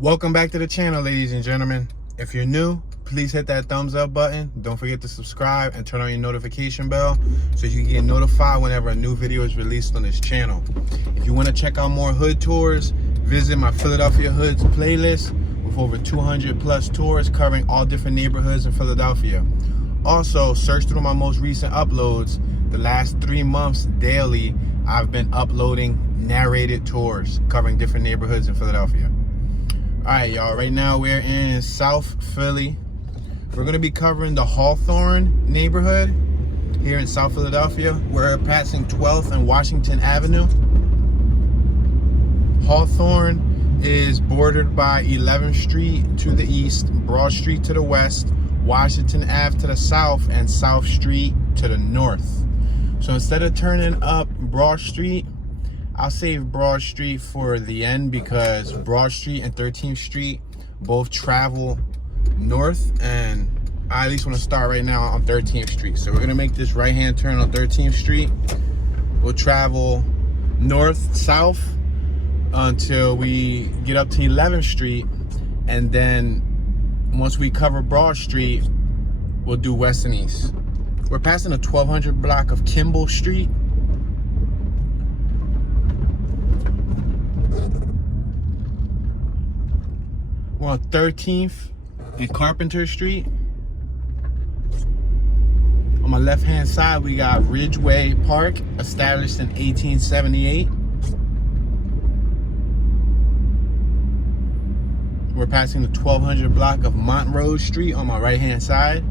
Welcome back to the channel, ladies and gentlemen. If you're new, please hit that thumbs up button. Don't forget to subscribe and turn on your notification bell so you can get notified whenever a new video is released on this channel. If you want to check out more hood tours, visit my Philadelphia Hoods playlist with over 200 plus tours covering all different neighborhoods in Philadelphia. Also, search through my most recent uploads. The last 3 months daily, I've been uploading narrated tours covering different neighborhoods in Philadelphia. All right, y'all, right now we're in South Philly. We're gonna be covering the Hawthorne neighborhood here in South Philadelphia. We're passing 12th and Washington Avenue. Hawthorne is bordered by 11th Street to the east, Broad Street to the west, Washington Ave to the south, and South Street to the north. So instead of turning up Broad Street, I'll save Broad Street for the end because Broad Street and 13th Street both travel north, and I at least want to start right now on 13th Street. So we're gonna make this right-hand turn on 13th Street. We'll travel north-south until we get up to 11th Street, and then once we cover Broad Street, we'll do west and east. We're passing a 1200 block of Kimball Street. We're on 13th and Carpenter Street. On my left-hand side, we got Ridgeway Park, established in 1878. We're passing the 1200 block of Montrose Street on my right-hand side.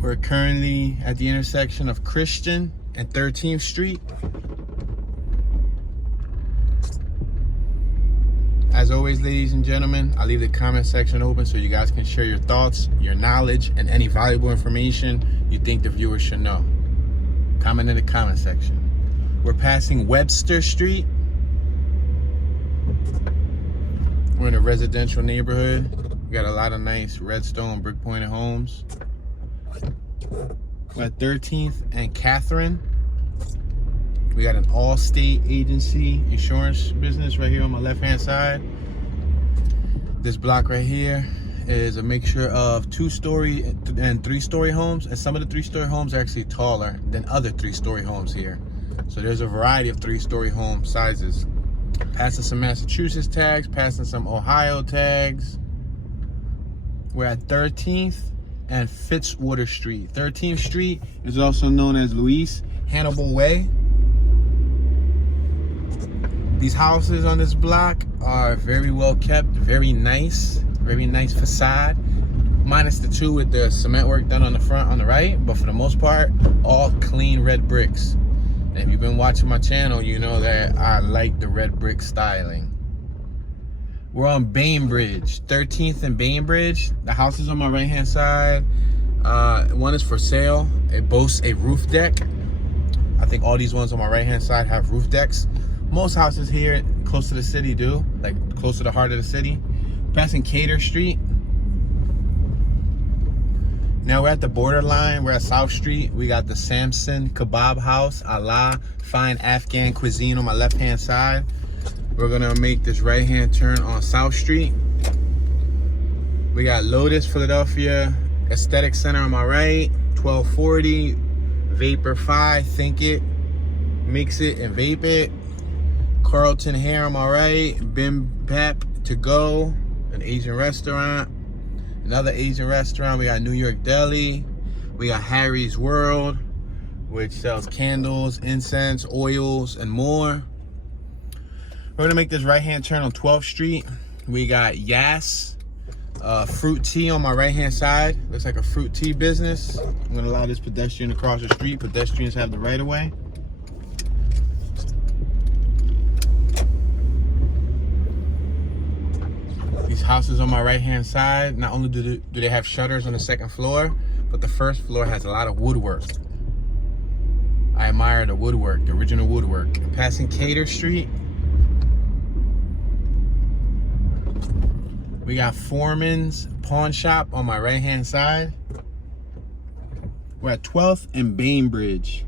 We're currently at the intersection of Christian and 13th Street. As always, ladies and gentlemen, I'll leave the comment section open so you guys can share your thoughts, your knowledge, and any valuable information you think the viewers should know. Comment in the comment section. We're passing Webster Street. We're in a residential neighborhood. We got a lot of nice redstone brick pointed homes. We're at 13th and Catherine. We got an all-state agency insurance business right here on my left-hand side. This block right here is a mixture of 2-story and 3-story homes, and some of the 3-story homes are actually taller than other 3-story homes here. So there's a variety of 3-story home sizes. Passing some Massachusetts tags, passing some Ohio tags. We're at 13th and Fitzwater Street. 13th Street is also known as Louise Hannibal Way. These houses on this block are very well kept, very nice facade, minus the two with the cement work done on the front on the right, but for the most part, all clean red bricks. And if you've been watching my channel, you know that I like the red brick styling. We're on Bainbridge, 13th and Bainbridge. The house is on my right-hand side. One is for sale. It boasts a roof deck. I think all these ones on my right-hand side have roof decks. Most houses here close to the city do, like close to the heart of the city. Passing Cater Street. Now we're at the borderline. We're at South Street. We got the Samson Kebab House, a la fine Afghan cuisine on my left-hand side. We're gonna make this right-hand turn on South Street. We got Lotus Philadelphia Aesthetic Center on my right, 1240, Vapor 5, Think It, Mix It and Vape It. Carlton Hair on my right, Bim Bap To Go, an Asian restaurant. Another Asian restaurant, we got New York Deli. We got Harry's World, which sells candles, incense, oils, and more. We're gonna make this right-hand turn on 12th Street. We got Yas Fruit Tea on my right-hand side. Looks like a fruit tea business. I'm gonna allow this pedestrian to cross the street. Pedestrians have the right of way. These houses on my right-hand side, not only do they have shutters on the second floor, but the first floor has a lot of woodwork. I admire the woodwork, the original woodwork. Passing Cater Street. We got Foreman's Pawn Shop on my right-hand side. We're at 12th and Bainbridge.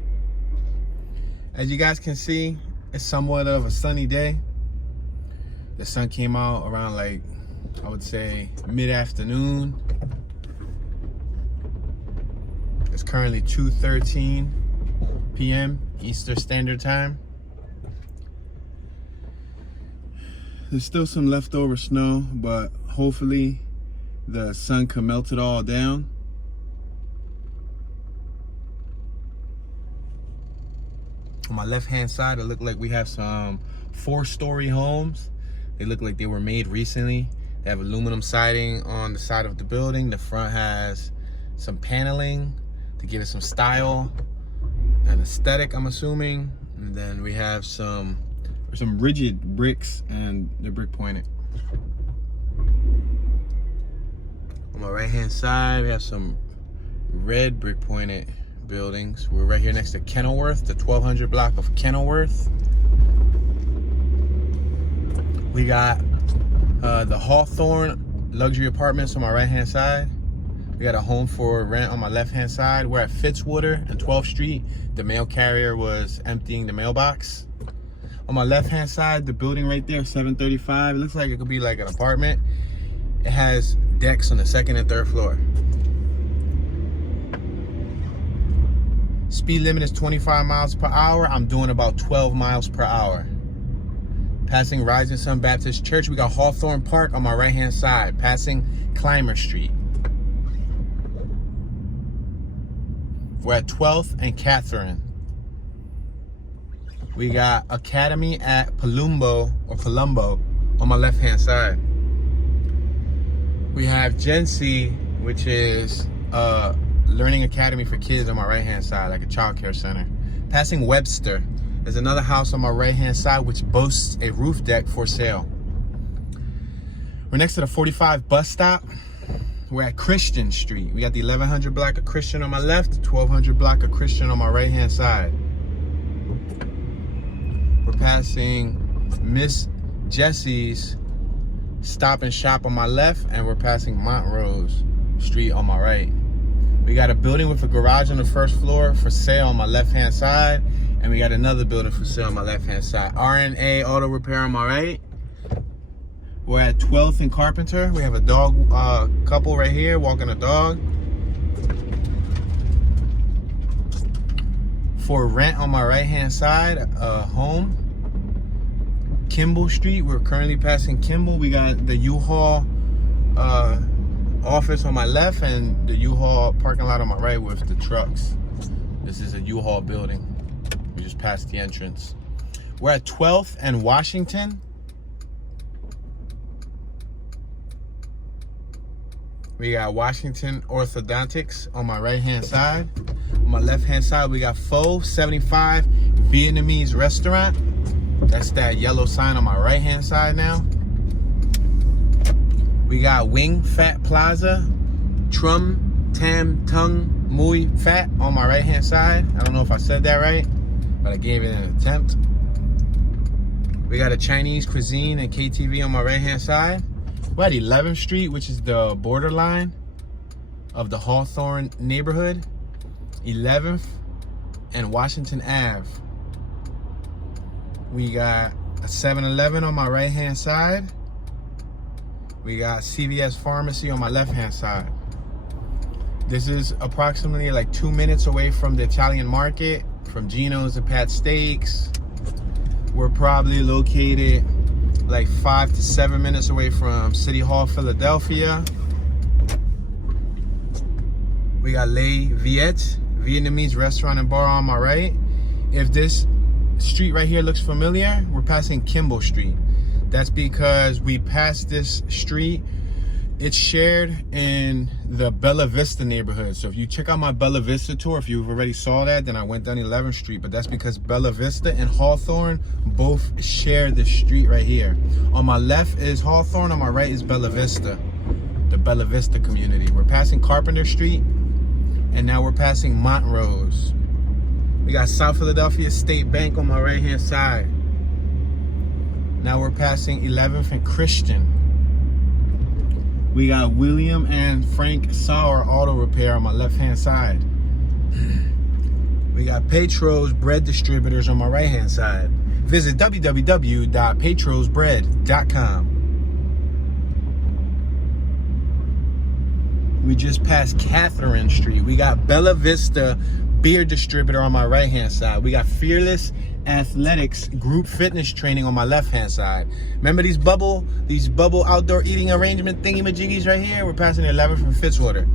As you guys can see, it's somewhat of a sunny day. The sun came out around like, I would say mid-afternoon. It's currently 2:13 p.m. Eastern Standard Time. There's still some leftover snow, but hopefully the sun can melt it all down. On my left-hand side, it looked like we have some 4-story homes. They look like they were made recently. They have aluminum siding on the side of the building. The front has some paneling to give it some style and aesthetic, I'm assuming. And then we have some rigid bricks, and they're brick pointed. On my right hand side, we have some red brick pointed buildings. We're right here next to Kenilworth, the 1200 block of Kenilworth. We got the Hawthorne luxury apartments on my right hand side. We got a home for rent on my left hand side. We're at Fitzwater and 12th Street. The mail carrier was emptying the mailbox. On my left hand side, the building right there, 735. It looks like it could be like an apartment. It has decks on the 2nd and 3rd floor. Speed limit is 25 miles per hour. I'm doing about 12 miles per hour. Passing Rising Sun Baptist Church. We got Hawthorne Park on my right hand side. Passing Clymer Street. We're at 12th and Catherine. We got Academy at Palumbo on my left hand side. We have Gency, which is a learning academy for kids on my right hand side, like a child care center. Passing Webster. There's another house on my right hand side which boasts a roof deck for sale. We're next to the 45 bus stop. We're at Christian Street. We got the 1100 block of Christian on my left, the 1200 block of Christian on my right hand side. We're passing Miss Jessie's Stop and Shop on my left, and we're passing Montrose Street on my right. We got a building with a garage on the 1st floor for sale on my left hand side, and we got another building for sale on my left hand side. R&A Auto Repair on my right. We're at 12th and Carpenter. We have a dog couple right here walking a dog. For rent on my right hand side, a home. Kimball Street. We're currently passing Kimball. We got the U-Haul office on my left and the U-Haul parking lot on my right with the trucks. This is a U-Haul building. We just passed the entrance. We're at 12th and Washington. We got Washington Orthodontics on my right hand side. On my left hand side, we got Pho 75 Vietnamese restaurant. That's that yellow sign on my right hand side now. We got Wing Fat Plaza, Trum Tam Tung Mui Fat on my right hand side. I don't know if I said that right, but I gave it an attempt. We got a Chinese cuisine and KTV on my right hand side. We're at 11th Street, which is the borderline of the Hawthorne neighborhood. 11th and Washington Ave. We got a 7-Eleven on my right hand side. We got CVS Pharmacy on my left hand side. This is approximately like 2 minutes away from the Italian market, from Gino's and Pat Steaks. We're probably located like 5 to 7 minutes away from City Hall, Philadelphia. We got Les Viettes Vietnamese restaurant and bar on my right. If this street right here looks familiar, we're passing Kimball Street. That's because we passed this street. It's shared in the Bella Vista neighborhood. So if you check out my Bella Vista tour, if you've already saw that, then I went down 11th Street. But that's because Bella Vista and Hawthorne both share this street right here. On my left is Hawthorne, on my right is Bella Vista, the Bella Vista community. We're passing Carpenter Street, and now we're passing Montrose. We got South Philadelphia State Bank on my right hand side. Now we're passing 11th and Christian. We got William and Frank Sauer Auto Repair on my left hand side. We got Petro's Bread Distributors on my right hand side. visit www.petrosbread.com. We just passed Catherine Street. We got Bella Vista beer distributor on my right hand side. We got Fearless Athletics group fitness training on my left hand side. Remember these bubble outdoor eating arrangement thingy-majiggies right here? We're passing the 11th from Fitzwater.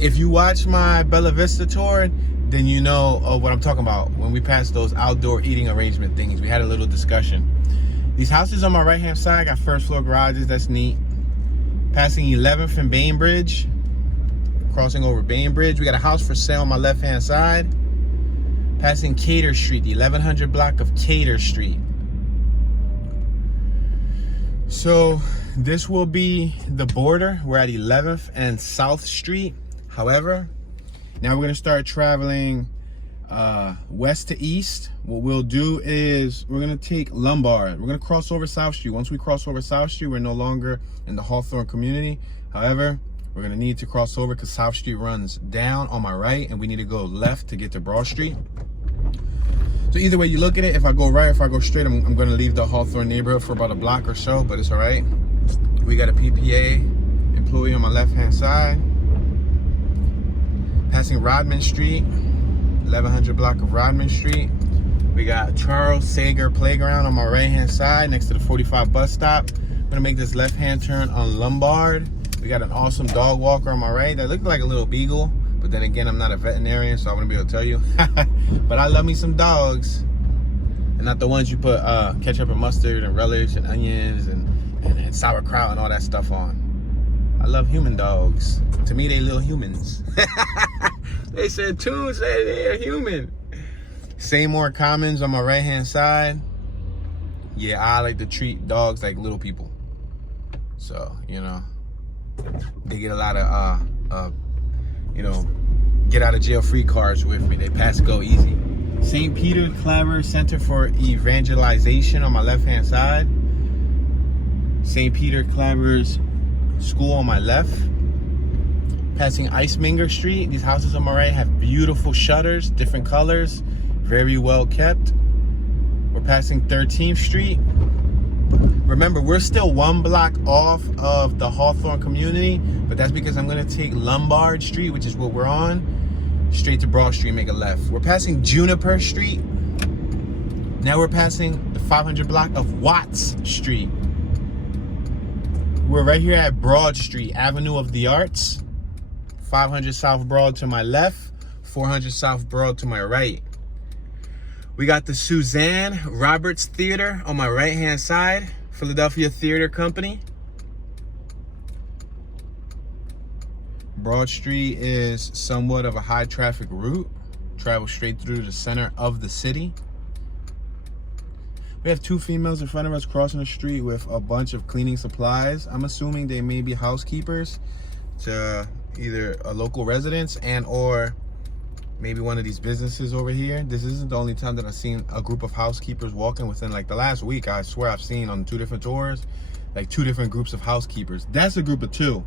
If you watch my Bella Vista tour, then you know what I'm talking about. When we passed those outdoor eating arrangement thingies, we had a little discussion. These houses on my right hand side got first floor garages. That's neat. Passing 11th and Bainbridge. Crossing over Bainbridge. We got a house for sale on my left hand side. Passing Cater Street, the 1100 block of Cater Street. So this will be the border. We're at 11th and South Street. However, now we're gonna start traveling west to east. What we'll do is we're gonna take Lombard. We're gonna cross over South Street. Once we cross over South Street, we're no longer in the Hawthorne community. However, we're gonna need to cross over because South Street runs down on my right and we need to go left to get to Broad Street. So either way you look at it, if I go right, if I go straight, I'm gonna leave the Hawthorne neighborhood for about a block or so, but it's all right. We got a PPA employee on my left-hand side. Passing Rodman Street, 1100 block of Rodman Street. We got Charles Sager Playground on my right-hand side next to the 45 bus stop. I'm gonna make this left-hand turn on Lombard. We got an awesome dog walker on my right that looked like a little beagle, but then again, I'm not a veterinarian, so I wouldn't be able to tell you. But I love me some dogs, and not the ones you put ketchup and mustard and relish and onions and sauerkraut and all that stuff on. I love human dogs. To me, they little humans. They said too, say they're human. Seymour Commons on my right-hand side. Yeah, I like to treat dogs like little people. So, you know, they get a lot of, you know, get out of jail free cards with me. They pass go easy. St. Peter Claver Center for Evangelization on my left-hand side. St. Peter Claver's school on my left. Passing Iceminger Street. These houses on my right have beautiful shutters, different colors, very well kept. We're passing 13th Street. Remember, we're still one block off of the Hawthorne community, but that's because I'm gonna take Lombard Street, which is what we're on, straight to Broad Street, make a left. We're passing Juniper Street. Now we're passing the 500 block of Watts Street. We're right here at Broad Street, Avenue of the Arts. 500 South Broad to my left, 400 South Broad to my right. We got the Suzanne Roberts Theater on my right-hand side, Philadelphia Theater Company. Broad Street is somewhat of a high traffic route. Travel straight through the center of the city. We have two females in front of us crossing the street with a bunch of cleaning supplies. I'm assuming they may be housekeepers to either a local residence and or maybe one of these businesses over here. This isn't the only time that I've seen a group of housekeepers walking within like the last week. I swear I've seen on 2 different tours, like 2 different groups of housekeepers. That's a group of 2.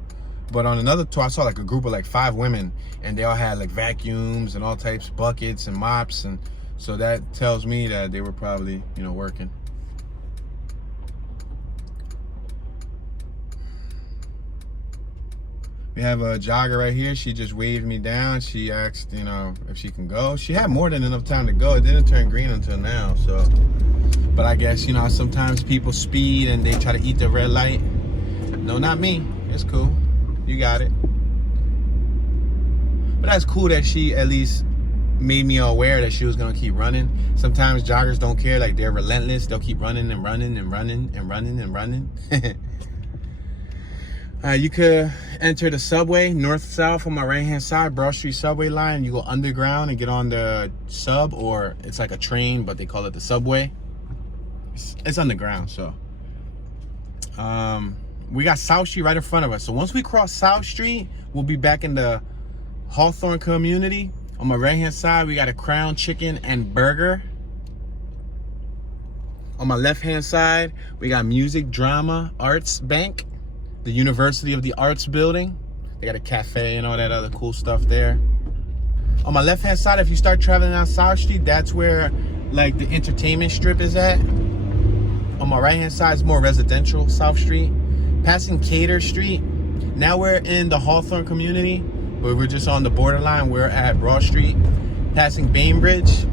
But on another tour, I saw like a group of like 5 women and they all had like vacuums and all types, buckets and mops. And so that tells me that they were probably, you know, working. We have a jogger right here. She just waved me down. She asked, you know, if she can go. She had more than enough time to go. It didn't turn green until now, so. But I guess, you know, sometimes people speed and they try to eat the red light. No, not me. It's cool. You got it. But that's cool that she at least made me aware that she was gonna keep running. Sometimes joggers don't care, like they're relentless. They'll keep running and running and running and running and running. You could enter the subway north-south on my right-hand side, Broad Street subway line. You go underground and get on the sub, or it's like a train, but they call it the subway. It's underground, so. We got South Street right in front of us. So once we cross South Street, we'll be back in the Hawthorne community. On my right-hand side, we got a Crown Chicken and Burger. On my left-hand side, we got Music, Drama, Arts Bank. The University of the Arts building. They got a cafe and all that other cool stuff there. On my left hand side, if you start traveling down South Street, that's where like the entertainment strip is at. On my right hand side is more residential South Street. Passing Cater Street. Now we're in the Hawthorne community, but we're just on the borderline. We're at Broad Street. Passing Bainbridge.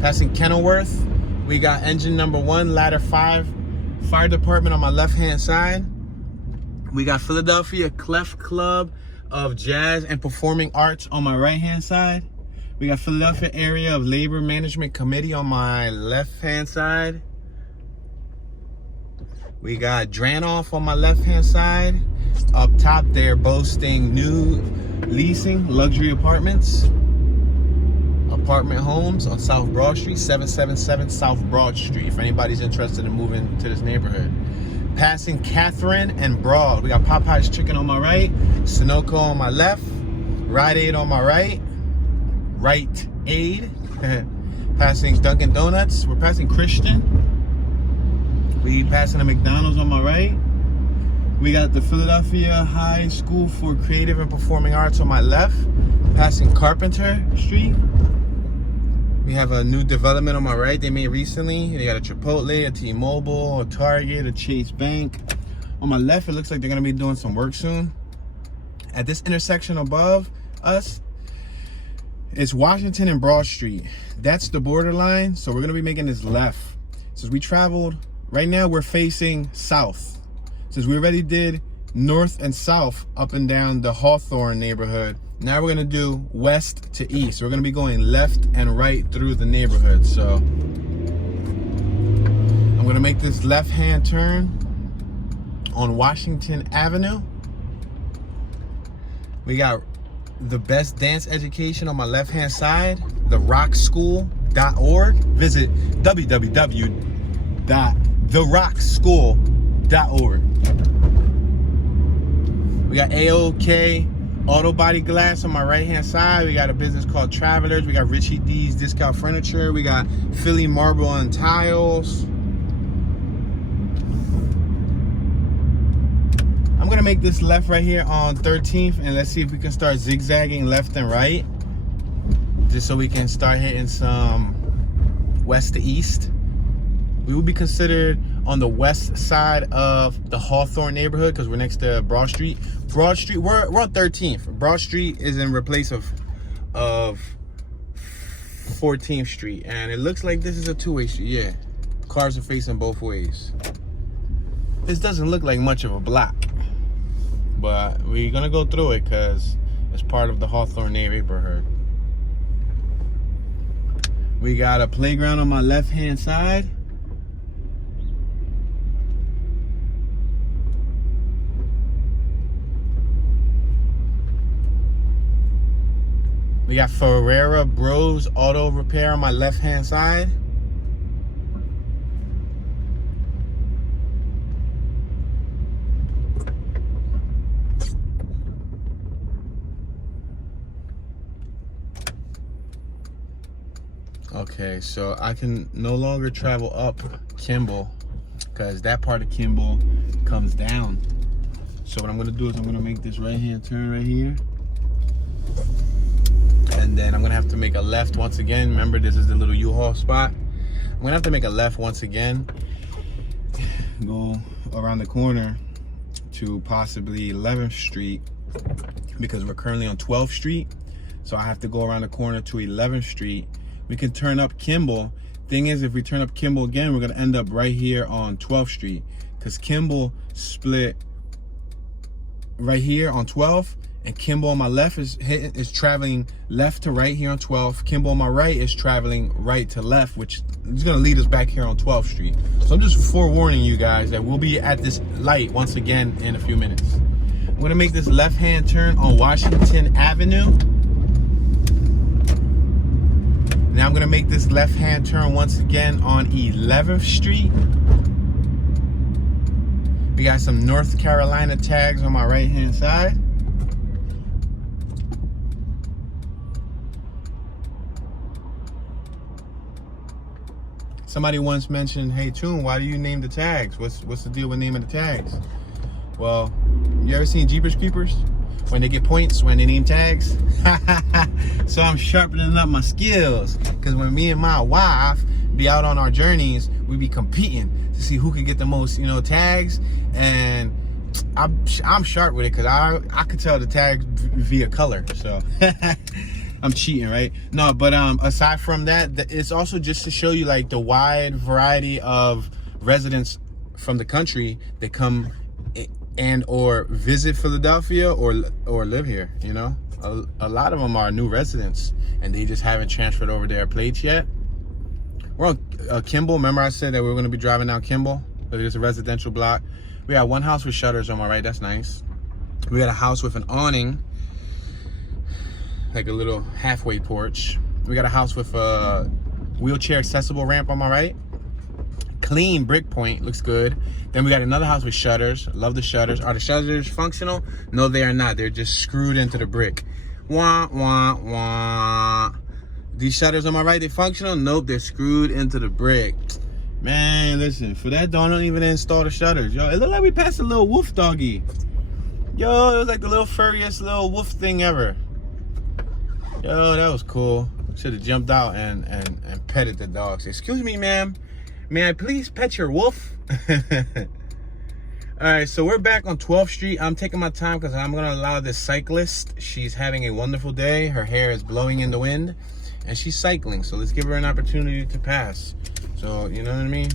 Passing Kenilworth. We got engine number 1, ladder 5, fire department on my left hand side. We got Philadelphia Clef Club of Jazz and Performing Arts on my right hand side. We got Philadelphia Area of Labor Management Committee on my left hand side. We got Dranoff on my left hand side. Up top, they're boasting new leasing luxury apartment homes on South Broad Street, 777 South Broad Street, if anybody's interested in moving to this neighborhood. Passing Catherine and Broad, we got Popeye's Chicken on my right, Sunoco on my left, Rite Aid on my right, Rite Aid. Passing Dunkin' Donuts, we're passing Christian. We passing a McDonald's on my right. We got the Philadelphia High School for Creative and Performing Arts on my left, passing Carpenter Street. We have a new development on my right they made recently. They got a Chipotle, a T-Mobile, a Target, a Chase Bank. On my left, it looks like they're gonna be doing some work soon. At this intersection above us, it's Washington and Broad Street. That's the borderline, so we're gonna be making this left. Since we traveled, right now we're facing south. Since we already did north and south up and down the Hawthorne neighborhood, now we're gonna do west to east. We're gonna be going left and right through the neighborhood. So I'm gonna make this left-hand turn on Washington Avenue. We got the best dance education on my left-hand side, therockschool.org. Visit www.therockschool.org. We got AOK Auto Body Glass on my right hand side. We got a business called Travelers. We got Richie D's Discount Furniture. We got Philly Marble and Tiles. I'm gonna make this left right here on 13th, and let's see if we can start zigzagging left and right, just so we can start hitting some west to east. We will be considered on the west side of the Hawthorne neighborhood because we're next to Broad Street. Broad Street, we're on 13th. Broad Street is in replace of 14th Street, and it looks like this is a two-way street. Yeah, cars are facing both ways. This doesn't look like much of a block, but we're gonna go through it because it's part of the Hawthorne neighborhood. We got a playground on my left-hand side. We got Ferrera Bros Auto Repair on my left-hand side. Okay, so I can no longer travel up Kimball because that part of Kimball comes down. So what I'm gonna do is I'm gonna make this right-hand turn right here. And then I'm gonna have to make a left once again. Remember, this is the little U-Haul spot. I'm gonna have to make a left once again, go around the corner to possibly 11th Street because we're currently on 12th Street. So I have to go around the corner to 11th Street. We can turn up Kimball. Thing is, if we turn up Kimball again, we're gonna end up right here on 12th Street because Kimball split right here on 12th. And Kimball on my left is traveling left to right here on 12th. Kimball on my right is traveling right to left, which is gonna lead us back here on 12th Street. So I'm just forewarning you guys that we'll be at this light once again in a few minutes. I'm gonna make this left-hand turn on Washington Avenue. Now I'm gonna make this left-hand turn once again on 11th Street. We got some North Carolina tags on my right-hand side. Somebody once mentioned, hey Toon, why do you name the tags? What's the deal with naming the tags? Well, you ever seen Jeepers Creepers? When they get points, when they name tags? So I'm sharpening up my skills. Because when me and my wife be out on our journeys, we'd be competing to see who could get the most, tags. And I'm sharp with it because I could tell the tags via color. So I'm cheating, right? No, but aside from that, it's also just to show you like the wide variety of residents from the country that come and or visit Philadelphia or live here. A lot of them are new residents and they just haven't transferred over their plates yet. We're on Kimball. Remember I said that we were going to be driving down Kimball? It's a residential block. We got one house with shutters on my right. That's nice. We got a house with an awning, like a little halfway porch. We got a house with a wheelchair accessible ramp on my right. Clean brick point, looks good. Then we got another house with shutters. Love the shutters. Are the shutters functional? No, they are not. They're just screwed into the brick. Wah, wah, wah. These shutters on my right, they functional? Nope, they're screwed into the brick. Man, listen, for that, don't even install the shutters. Yo, it looked like we passed a little wolf doggy. Yo, it was like the little furriest little wolf thing ever. Yo, that was cool. Should have jumped out and petted the dogs. Excuse me, ma'am. May I please pet your wolf? All right, so we're back on 12th Street. I'm taking my time because I'm going to allow this cyclist. She's having a wonderful day. Her hair is blowing in the wind, and she's cycling. So let's give her an opportunity to pass. So, you know what I mean?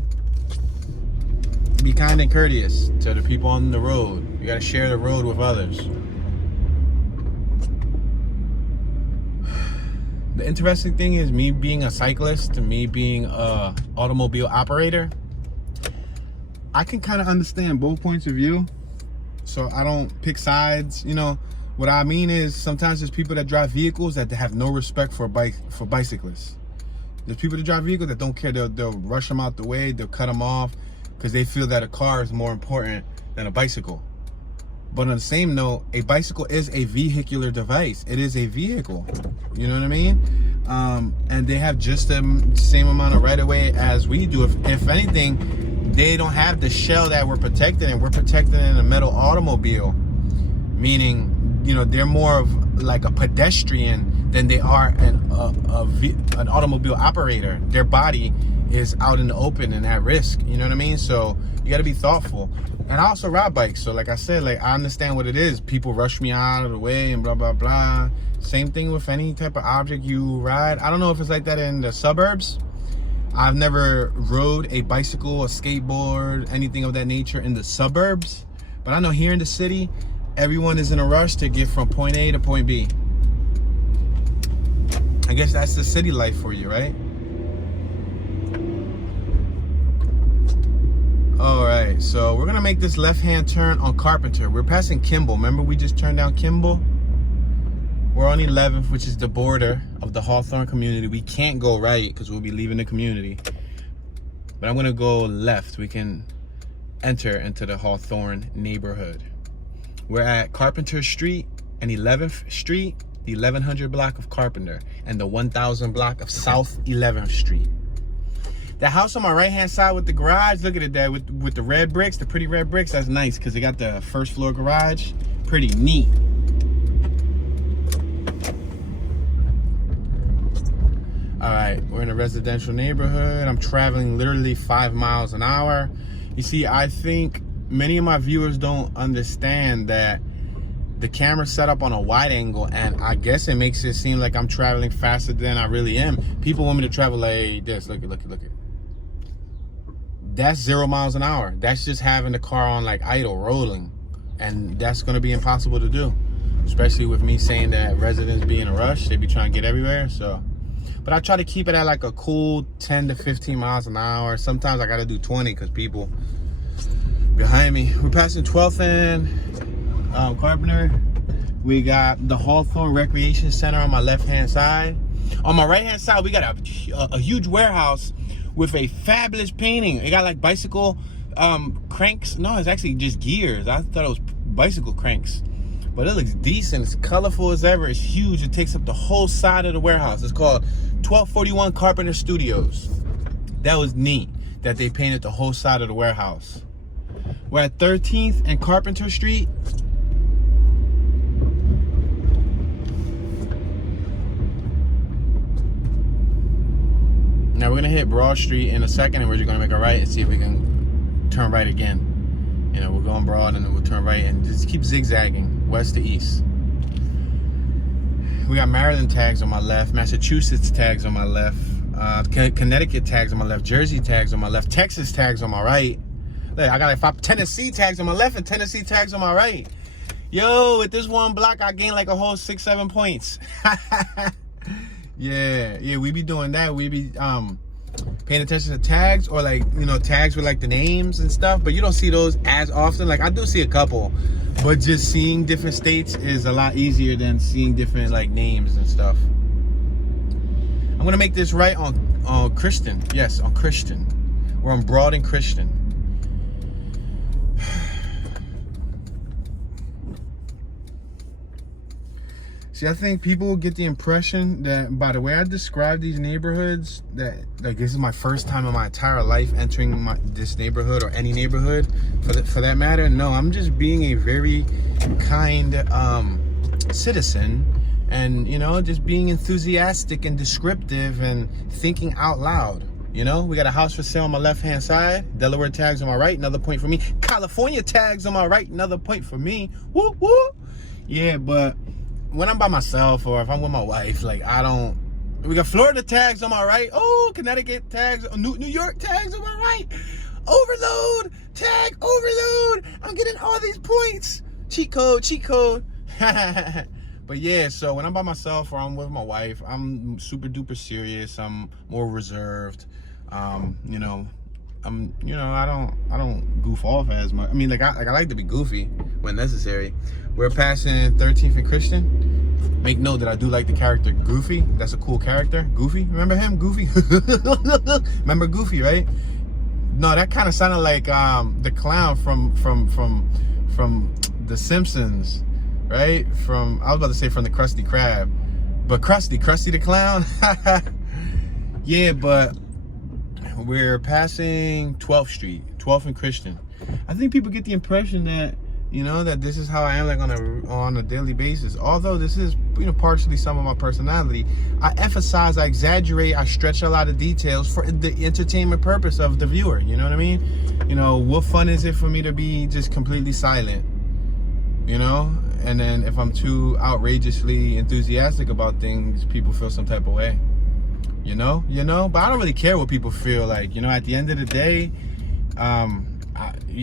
Be kind and courteous to the people on the road. You got to share the road with others. The interesting thing is me being a cyclist and me being a automobile operator, I can kind of understand both points of view. So I don't pick sides. What I mean is sometimes there's people that drive vehicles that have no respect for bicyclists. There's people that drive vehicles that don't care. They'll rush them out the way. They'll cut them off because they feel that a car is more important than a bicycle. But on the same note, a bicycle is a vehicular device. It is a vehicle. You know what I mean? And they have just the same amount of right-of-way as we do. If anything, they don't have the shell that we're protected in. We're protected in a metal automobile. Meaning, they're more of like a pedestrian than they are an automobile operator. Their body is out in the open and at risk. You know what I mean? So you got to be thoughtful. And I also ride bikes. So like I said, I understand what it is. People rush me out of the way and blah, blah, blah. Same thing with any type of object you ride. I don't know if it's like that in the suburbs. I've never rode a bicycle, a skateboard, anything of that nature in the suburbs. But I know here in the city, everyone is in a rush to get from point A to point B. I guess that's the city life for you, right? All right, so we're gonna make this left-hand turn on Carpenter. We're passing Kimball. Remember we just turned down Kimball? We're on 11th, which is the border of the Hawthorne community. We can't go right because we'll be leaving the community. But I'm gonna go left. We can enter into the Hawthorne neighborhood. We're at Carpenter Street and 11th Street, the 1100 block of Carpenter, and the 1000 block of South 11th Street. The house on my right-hand side with the garage, look at it there with the red bricks, the pretty red bricks. That's nice because they got the first floor garage. Pretty neat. All right, we're in a residential neighborhood. I'm traveling literally 5 miles an hour. You see, I think many of my viewers don't understand that the camera's set up on a wide angle, and I guess it makes it seem like I'm traveling faster than I really am. People want me to travel like this. Look at. That's 0 miles an hour. That's just having the car on like idle, rolling. And that's gonna be impossible to do. Especially with me saying that residents be in a rush, they be trying to get everywhere, so. But I try to keep it at like a cool 10 to 15 miles an hour. Sometimes I gotta do 20 because people behind me. We're passing 12th and Carpenter. We got the Hawthorne Recreation Center on my left-hand side. On my right-hand side, we got a huge warehouse with a fabulous painting. It got like bicycle cranks. No, it's actually just gears. I thought it was bicycle cranks. But it looks decent. It's colorful as ever. It's huge. It takes up the whole side of the warehouse. It's called 1241 Carpenter Studios. That was neat that they painted the whole side of the warehouse. We're at 13th and Carpenter Street. Now we're gonna hit Broad Street in a second, and we're just gonna make a right and see if we can turn right again. You know, we're going Broad and then we'll turn right and just keep zigzagging west to east. We got Maryland tags on my left, Massachusetts tags on my left, Connecticut tags on my left, Jersey tags on my left, Texas tags on my right. Look, I got like 5 Tennessee tags on my left and Tennessee tags on my right. Yo, with this one block, I gained like a whole 6-7 points. Yeah, we be doing that. We be paying attention to tags, or like, you know, tags with like the names and stuff, but you don't see those as often. Like I do see a couple, but just seeing different states is a lot easier than seeing different like names and stuff. I'm gonna make this right on Christian. Yes, on Christian. We're on Broad and Christian. See, I think people get the impression that by the way I describe these neighborhoods, that like this is my first time in my entire life entering this neighborhood, or any neighborhood for that matter. No, I'm just being a very kind citizen, and you know, just being enthusiastic and descriptive and thinking out loud. You know, we got a house for sale on my left hand side, Delaware tags on my right, another point for me. California tags on my right, another point for me. Woo woo. Yeah, but when I'm by myself or if I'm with my wife, like we got Florida tags on my right. Oh, Connecticut tags, New York tags on my right. Overload, tag, overload. I'm getting all these points. Cheat code. But yeah, so when I'm by myself or I'm with my wife, I'm super duper serious. I'm more reserved. You know, I don't goof off as much. I mean, like I like to be goofy when necessary. We're passing 13th and Christian. Make note that I do like the character Goofy. That's a cool character. Goofy, remember him? Goofy. Remember Goofy, right? No, that kind of sounded like the clown from The Simpsons, right? I was about to say from the Krusty Krab, but Krusty the clown. Yeah, but we're passing 12th Street, 12th and Christian. I think people get the impression that, you know, that this is how I am like on a daily basis. Although this is, you know, partially some of my personality. I emphasize, I exaggerate, I stretch a lot of details for the entertainment purpose of the viewer. You know what I mean? You know, what fun is it for me to be just completely silent? You know? And then if I'm too outrageously enthusiastic about things, people feel some type of way. You know? But I don't really care what people feel like. You know, at the end of the day,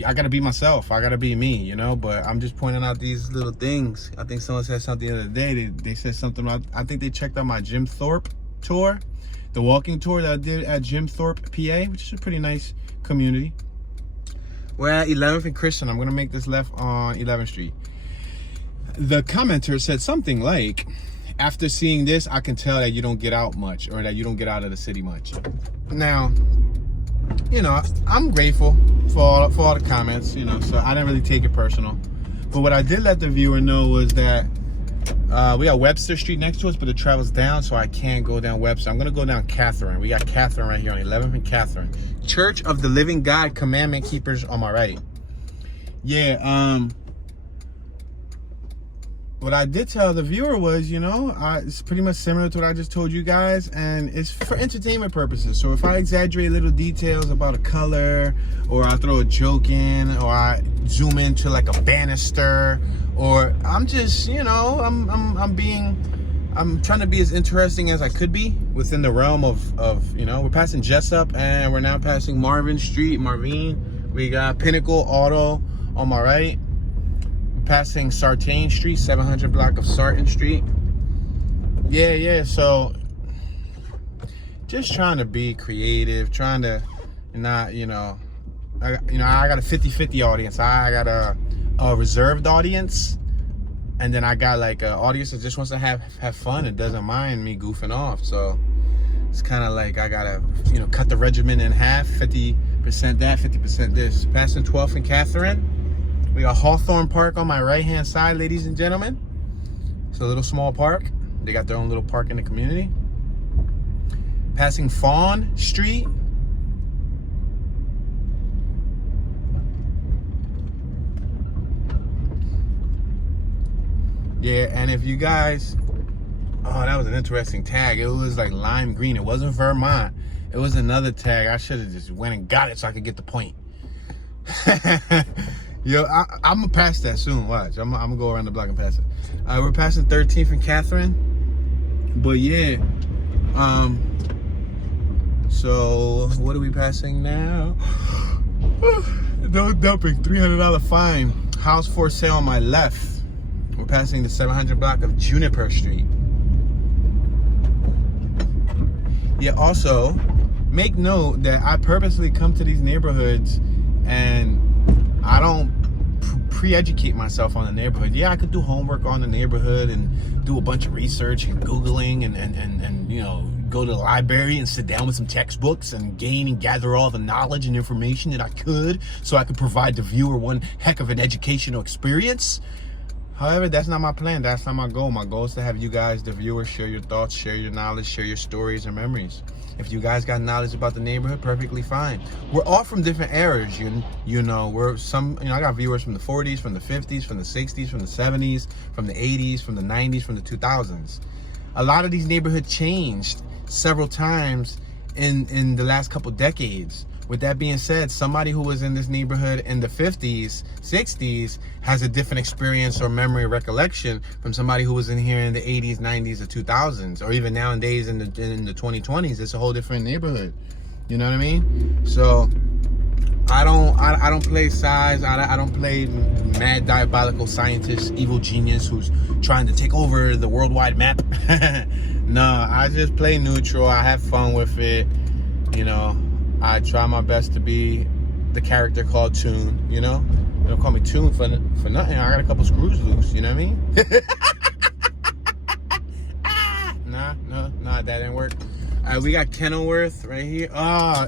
I gotta be myself. I gotta be me, you know. But I'm just pointing out these little things. I think someone said something the other day. They said something about, I think they checked out my Jim Thorpe tour, the walking tour that I did at Jim Thorpe, PA, which is a pretty nice community. We're at 11th and Christian. I'm gonna make this left on 11th Street. The commenter said something like, after seeing this, I can tell that you don't get out much, or that you don't get out of the city much. Now, you know, I'm grateful for all the comments, you know, so I didn't really take it personal. But what I did let the viewer know was that we got Webster Street next to us, but it travels down, so I can't go down Webster. I'm gonna go down Catherine. We got Catherine right here on 11th and Catherine. Church of the Living God Commandment Keepers on my right. Yeah, what I did tell the viewer was, you know, it's pretty much similar to what I just told you guys, and it's for entertainment purposes. So if I exaggerate little details about a color, or I throw a joke in, or I zoom into like a banister, or I'm just, you know, I'm trying to be as interesting as I could be within the realm of you know, we're passing Jessup and we're now passing Marvin Street. We got Pinnacle Auto on my right. Passing Sartain Street, 700 block of Sartain Street. Yeah, so just trying to be creative, trying to not, you know, I got a 50-50 audience. I got a reserved audience, and then I got like an audience that just wants to have fun and doesn't mind me goofing off. So it's kind of like I gotta, you know, cut the regimen in half, 50% that, 50% this. Passing 12th and Catherine. We got Hawthorne Park on my right hand side, ladies and gentlemen. It's a little small park. They got their own little park in the community. Passing Fawn Street. Yeah, and if you guys, oh, that was an interesting tag. It was like lime green. It wasn't Vermont. It was another tag. I should have just went and got it so I could get the point. Yo, I'm gonna pass that soon. Watch, I'm gonna go around the block and pass it. We're passing 13th and Catherine, but yeah. So what are we passing now? No dumping. $300 fine. House for sale on my left. We're passing the 700 block of Juniper Street. Yeah. Also, make note that I purposely come to these neighborhoods and I don't pre-educate myself on the neighborhood. Yeah, I could do homework on the neighborhood and do a bunch of research and Googling and you know, go to the library and sit down with some textbooks and gain and gather all the knowledge and information that I could so I could provide the viewer one heck of an educational experience. However, that's not my plan. That's not my goal. My goal is to have you guys, the viewers, share your thoughts, share your knowledge, share your stories and memories. If you guys got knowledge about the neighborhood, perfectly fine. We're all from different eras, you know. I got viewers from the 40s, from the 50s, from the 60s, from the 70s, from the 80s, from the 90s, from the 2000s. A lot of these neighborhoods changed several times in the last couple decades. With that being said, somebody who was in this neighborhood in the 50s, 60s has a different experience or memory or recollection from somebody who was in here in the 80s, 90s, or 2000s, or even nowadays in the 2020s. It's a whole different neighborhood. You know what I mean? So I don't play size. I don't play mad diabolical scientist, evil genius who's trying to take over the worldwide map. No, I just play neutral. I have fun with it. You know, I try my best to be the character called Toon, you know? They don't call me Toon for nothing. I got a couple screws loose, you know what I mean? Nah, that didn't work. All right, we got Kenilworth right here.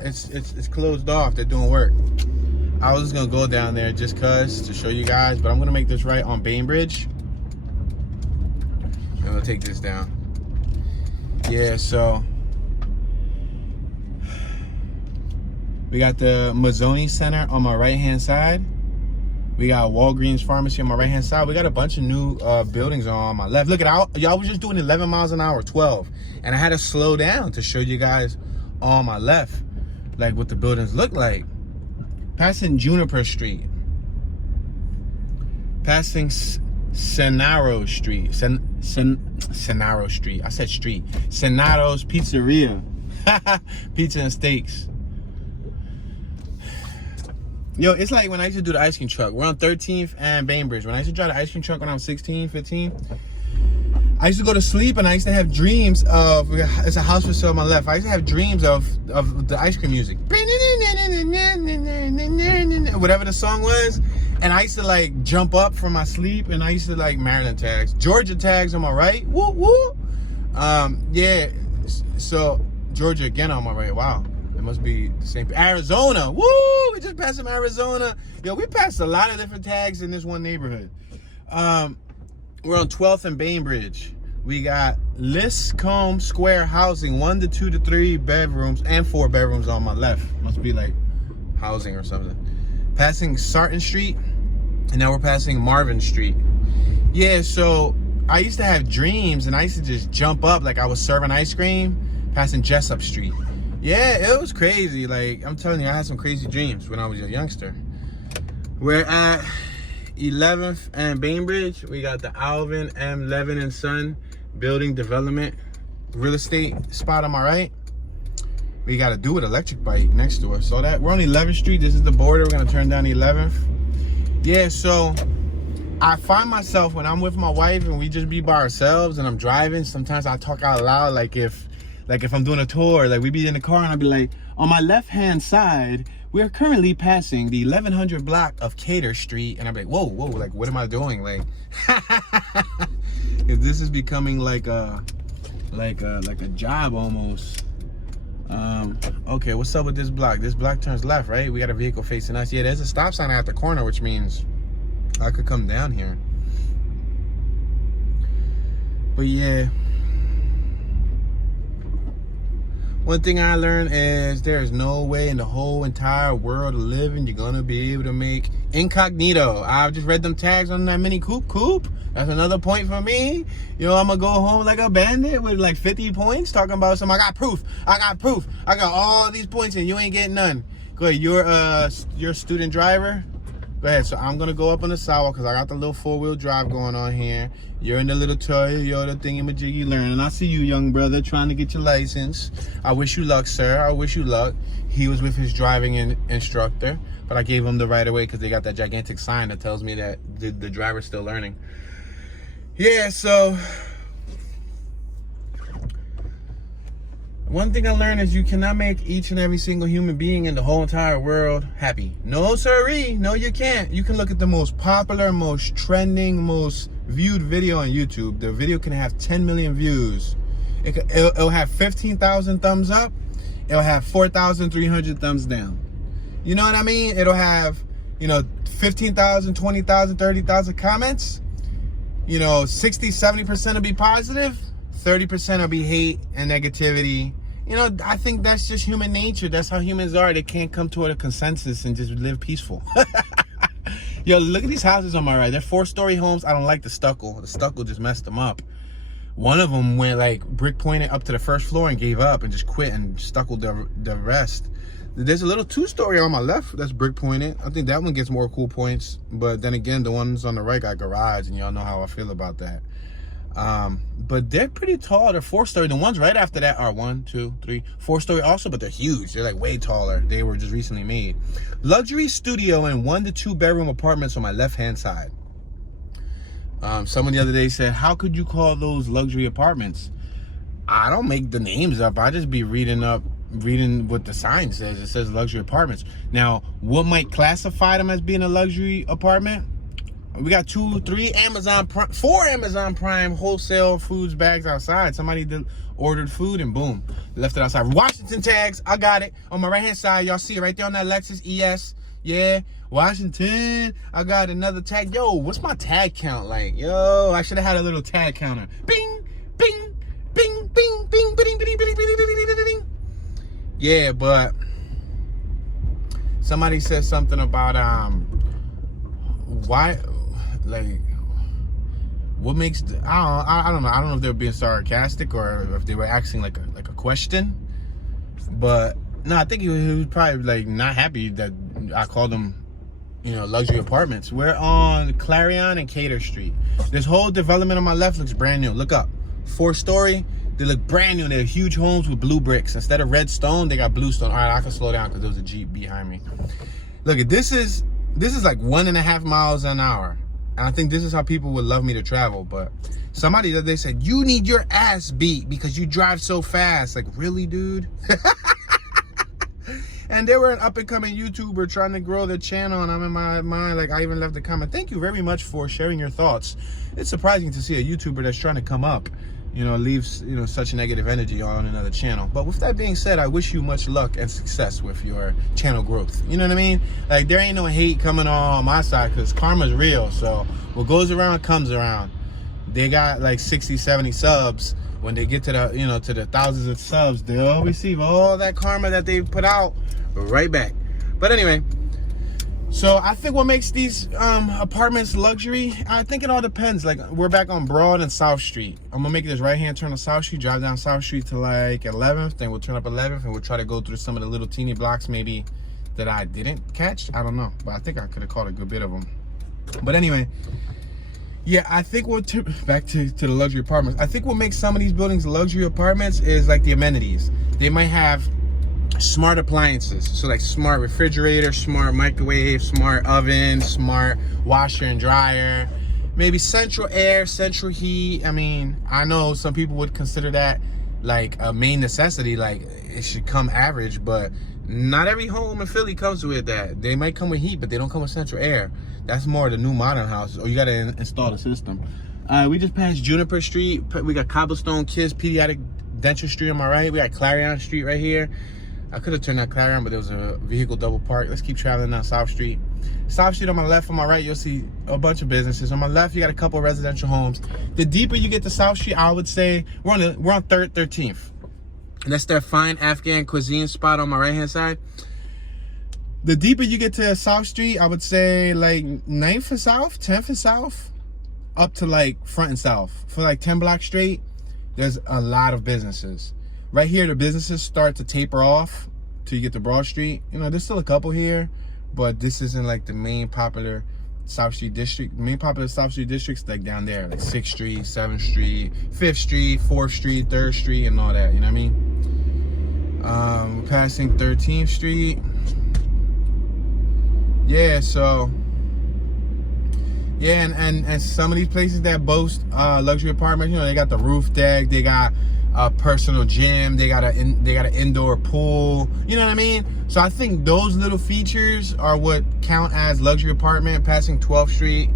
It's closed off. They're doing work. I was just gonna go down there just cause to show you guys, but I'm gonna make this right on Bainbridge. I'm gonna take this down. Yeah, so we got the Mazzoni Center on my right-hand side. We got Walgreens Pharmacy on my right-hand side. We got a bunch of new buildings on my left. Look at y'all was just doing 11 miles an hour, 12. And I had to slow down to show you guys on my left, like what the buildings look like. Passing Juniper Street. Passing Cenaro Street. Cenaro Street. I said street. Cenaro's Pizzeria. Pizza and steaks. Yo, it's like when I used to do the ice cream truck. We're on 13th and Bainbridge. When I used to drive the ice cream truck when I was 16, 15, I used to go to sleep and I used to have dreams of, it's a house for sale on my left. I used to have dreams of the ice cream music. Whatever the song was. And I used to like jump up from my sleep and I used to like Maryland tags. Georgia tags on my right. Woo, woo. Yeah, so Georgia again on my right. Wow. It must be the same. Arizona. Woo! We just passed some Arizona. Yo, we passed a lot of different tags in this one neighborhood. We're on 12th and Bainbridge. We got Hawthorne Square housing, 1 to 2 to 3 bedrooms and 4 bedrooms on my left. Must be like housing or something. Passing Sarton Street, and now we're passing Marvin Street. Yeah, so I used to have dreams and I used to just jump up like I was serving ice cream, passing Jessup Street. Yeah, it was crazy. Like, I'm telling you, I had some crazy dreams when I was a youngster. We're at 11th and Bainbridge. We got the Alvin M. Levin and Son building development real estate spot on my right. We got a dude with electric bike next door. So that we're on 11th Street. This is the border. We're gonna turn down 11th. Yeah, so I find myself when I'm with my wife and we just be by ourselves and I'm driving, sometimes I talk out loud like if I'm doing a tour, like we be in the car and I'd be like, on my left-hand side, we are currently passing the 1100 block of Cater Street. And I'd be like, whoa, like what am I doing? Like, if this is becoming like a job almost. Okay, what's up with this block? This block turns left, right? We got a vehicle facing us. Yeah, there's a stop sign at the corner, which means I could come down here. But yeah. One thing I learned is there's no way in the whole entire world of living you're gonna be able to make incognito. I've just read them tags on that Mini Coupe. That's another point for me. I'm gonna go home like a bandit with like 50 points talking about something. I got proof. I got all these points and you ain't getting none. Go ahead, you're a student driver. Go ahead, so I'm gonna go up on the sidewalk because I got the little 4-wheel drive going on here. You're in the little Toyota thingy-majiggy learning. I see you, young brother, trying to get your license. I wish you luck, sir. I wish you luck. He was with his driving instructor, but I gave him the right of way because they got that gigantic sign that tells me that the driver's still learning. Yeah, so one thing I learned is you cannot make each and every single human being in the whole entire world happy. No, sirree. No, you can't. You can look at the most popular, most trending, most viewed video on YouTube. The video can have 10 million views. It'll have 15,000 thumbs up. It'll have 4,300 thumbs down. You know what I mean? It'll have, 15,000, 20,000, 30,000 comments. 60, 70% will be positive. 30% will be hate and negativity. I think that's just human nature. That's how humans are. They can't come toward a consensus and just live peaceful. Yo, look at these houses on my right. They're 4-story homes. I don't like the stucco. The stucco just messed them up. One of them went like brick pointed up to the first floor and gave up and just quit and stuccoed the rest. There's a little 2-story on my left that's brick pointed. I think that one gets more cool points. But then again, the ones on the right got garage, and y'all know how I feel about that. But they're pretty tall. They're 4-story. The ones right after that are 1, 2, 3, 4-story also, but they're huge. They're like way taller. They were just recently made. Luxury studio and 1 to 2 bedroom apartments on my left-hand side. Someone the other day said, how could you call those luxury apartments? I don't make the names up. I just be reading what the sign says. It says luxury apartments. Now, what might classify them as being a luxury apartment? We got 2, 3 Amazon Prime, 4 Amazon Prime wholesale foods bags outside. Somebody ordered food and boom, left it outside. Washington tags, I got it. On my right hand side, y'all see it right there on that Lexus ES. Yeah, Washington. I got another tag. Yo, what's my tag count like? Yo, I should have had a little tag counter. Bing, bing, bing, bing, bing, bing, bing, bing, bing, bing, bing, bing. Yeah, but somebody said something about why, like, what makes I don't know if they were being sarcastic or if they were asking like a question. But no, I think he was probably like not happy that I called them, luxury apartments. We're on Clarion and Cater Street. This whole development on my left looks brand new. Look up. 4-story. They look brand new. They're huge homes with blue bricks. Instead of red stone, they got blue stone. All right, I can slow down because there was a Jeep behind me. Look, this is like 1.5 miles an hour. And I think this is how people would love me to travel. But somebody that they said, you need your ass beat because you drive so fast. Like, really, dude? And they were an up-and-coming YouTuber trying to grow their channel, and I'm in my mind, like, I even left a comment. Thank you very much for sharing your thoughts. It's surprising to see a YouTuber that's trying to come up, leaves, such negative energy on another channel. But with that being said, I wish you much luck and success with your channel growth. You know what I mean? Like, there ain't no hate coming on my side because karma's real. So what goes around comes around. They got like 60, 70 subs. When they get to the, to the thousands of subs, they'll receive all that karma that they put out right back. But anyway, so I think what makes these apartments luxury, I think it all depends. Like, we're back on Broad and South Street. I'm gonna make this right-hand turn on South Street, drive down South Street to like 11th, then we'll turn up 11th, and we'll try to go through some of the little teeny blocks maybe that I didn't catch. I don't know, but I think I could have caught a good bit of them. But anyway, yeah, I think back to the luxury apartments. I think what makes some of these buildings luxury apartments is like the amenities. They might have smart appliances, so like smart refrigerator, smart microwave, smart oven, smart washer and dryer, maybe central air, central heat. I mean, I know some people would consider that like a main necessity, like it should come average, but not every home in Philly comes with that. They might come with heat, but they don't come with central air. That's more the new modern houses, or you gotta install the system. We just passed Juniper Street. We got Cobblestone Kids Pediatric Dentistry on my right. We got Clarion Street right here. I could have turned that Clarion, but there was a vehicle double park. Let's keep traveling down South Street. South Street on my left, on my right, you'll see a bunch of businesses. On my left, you got a couple of residential homes. The deeper you get to South Street, I would say we're on 3rd, 13th. That's their fine Afghan cuisine spot on my right-hand side. The deeper you get to South Street, I would say like 9th and South, 10th and South, up to like Front and South. For like 10 blocks straight, there's a lot of businesses. Right here, the businesses start to taper off till you get to Broad Street. You know, there's still a couple here, but this isn't like the main popular South Street district. The main popular South Street districts like down there, like 6th Street, 7th Street, 5th Street, 4th Street, 3rd Street, and all that, you know what I mean? Passing 13th Street. Yeah, so yeah, and some of these places that boast luxury apartments, you know, they got the roof deck, they got a personal gym, they got an indoor pool, you know what I mean? So I think those little features are what count as luxury apartment. Passing 12th Street,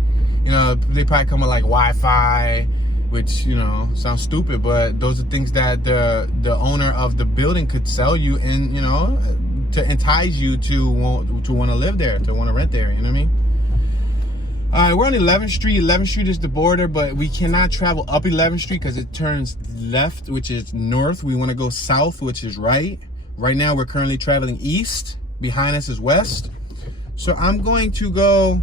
you know, they probably come with like Wi-Fi, which, you know, sounds stupid, but those are things that the owner of the building could sell you, and, you know, to entice you to want to live there, to want to rent there, you know what I mean? All right, we're on 11th Street. 11th Street is the border, but we cannot travel up 11th Street because it turns left, which is north. We want to go south, which is right. Right now, we're currently traveling east. Behind us is west. So I'm going to go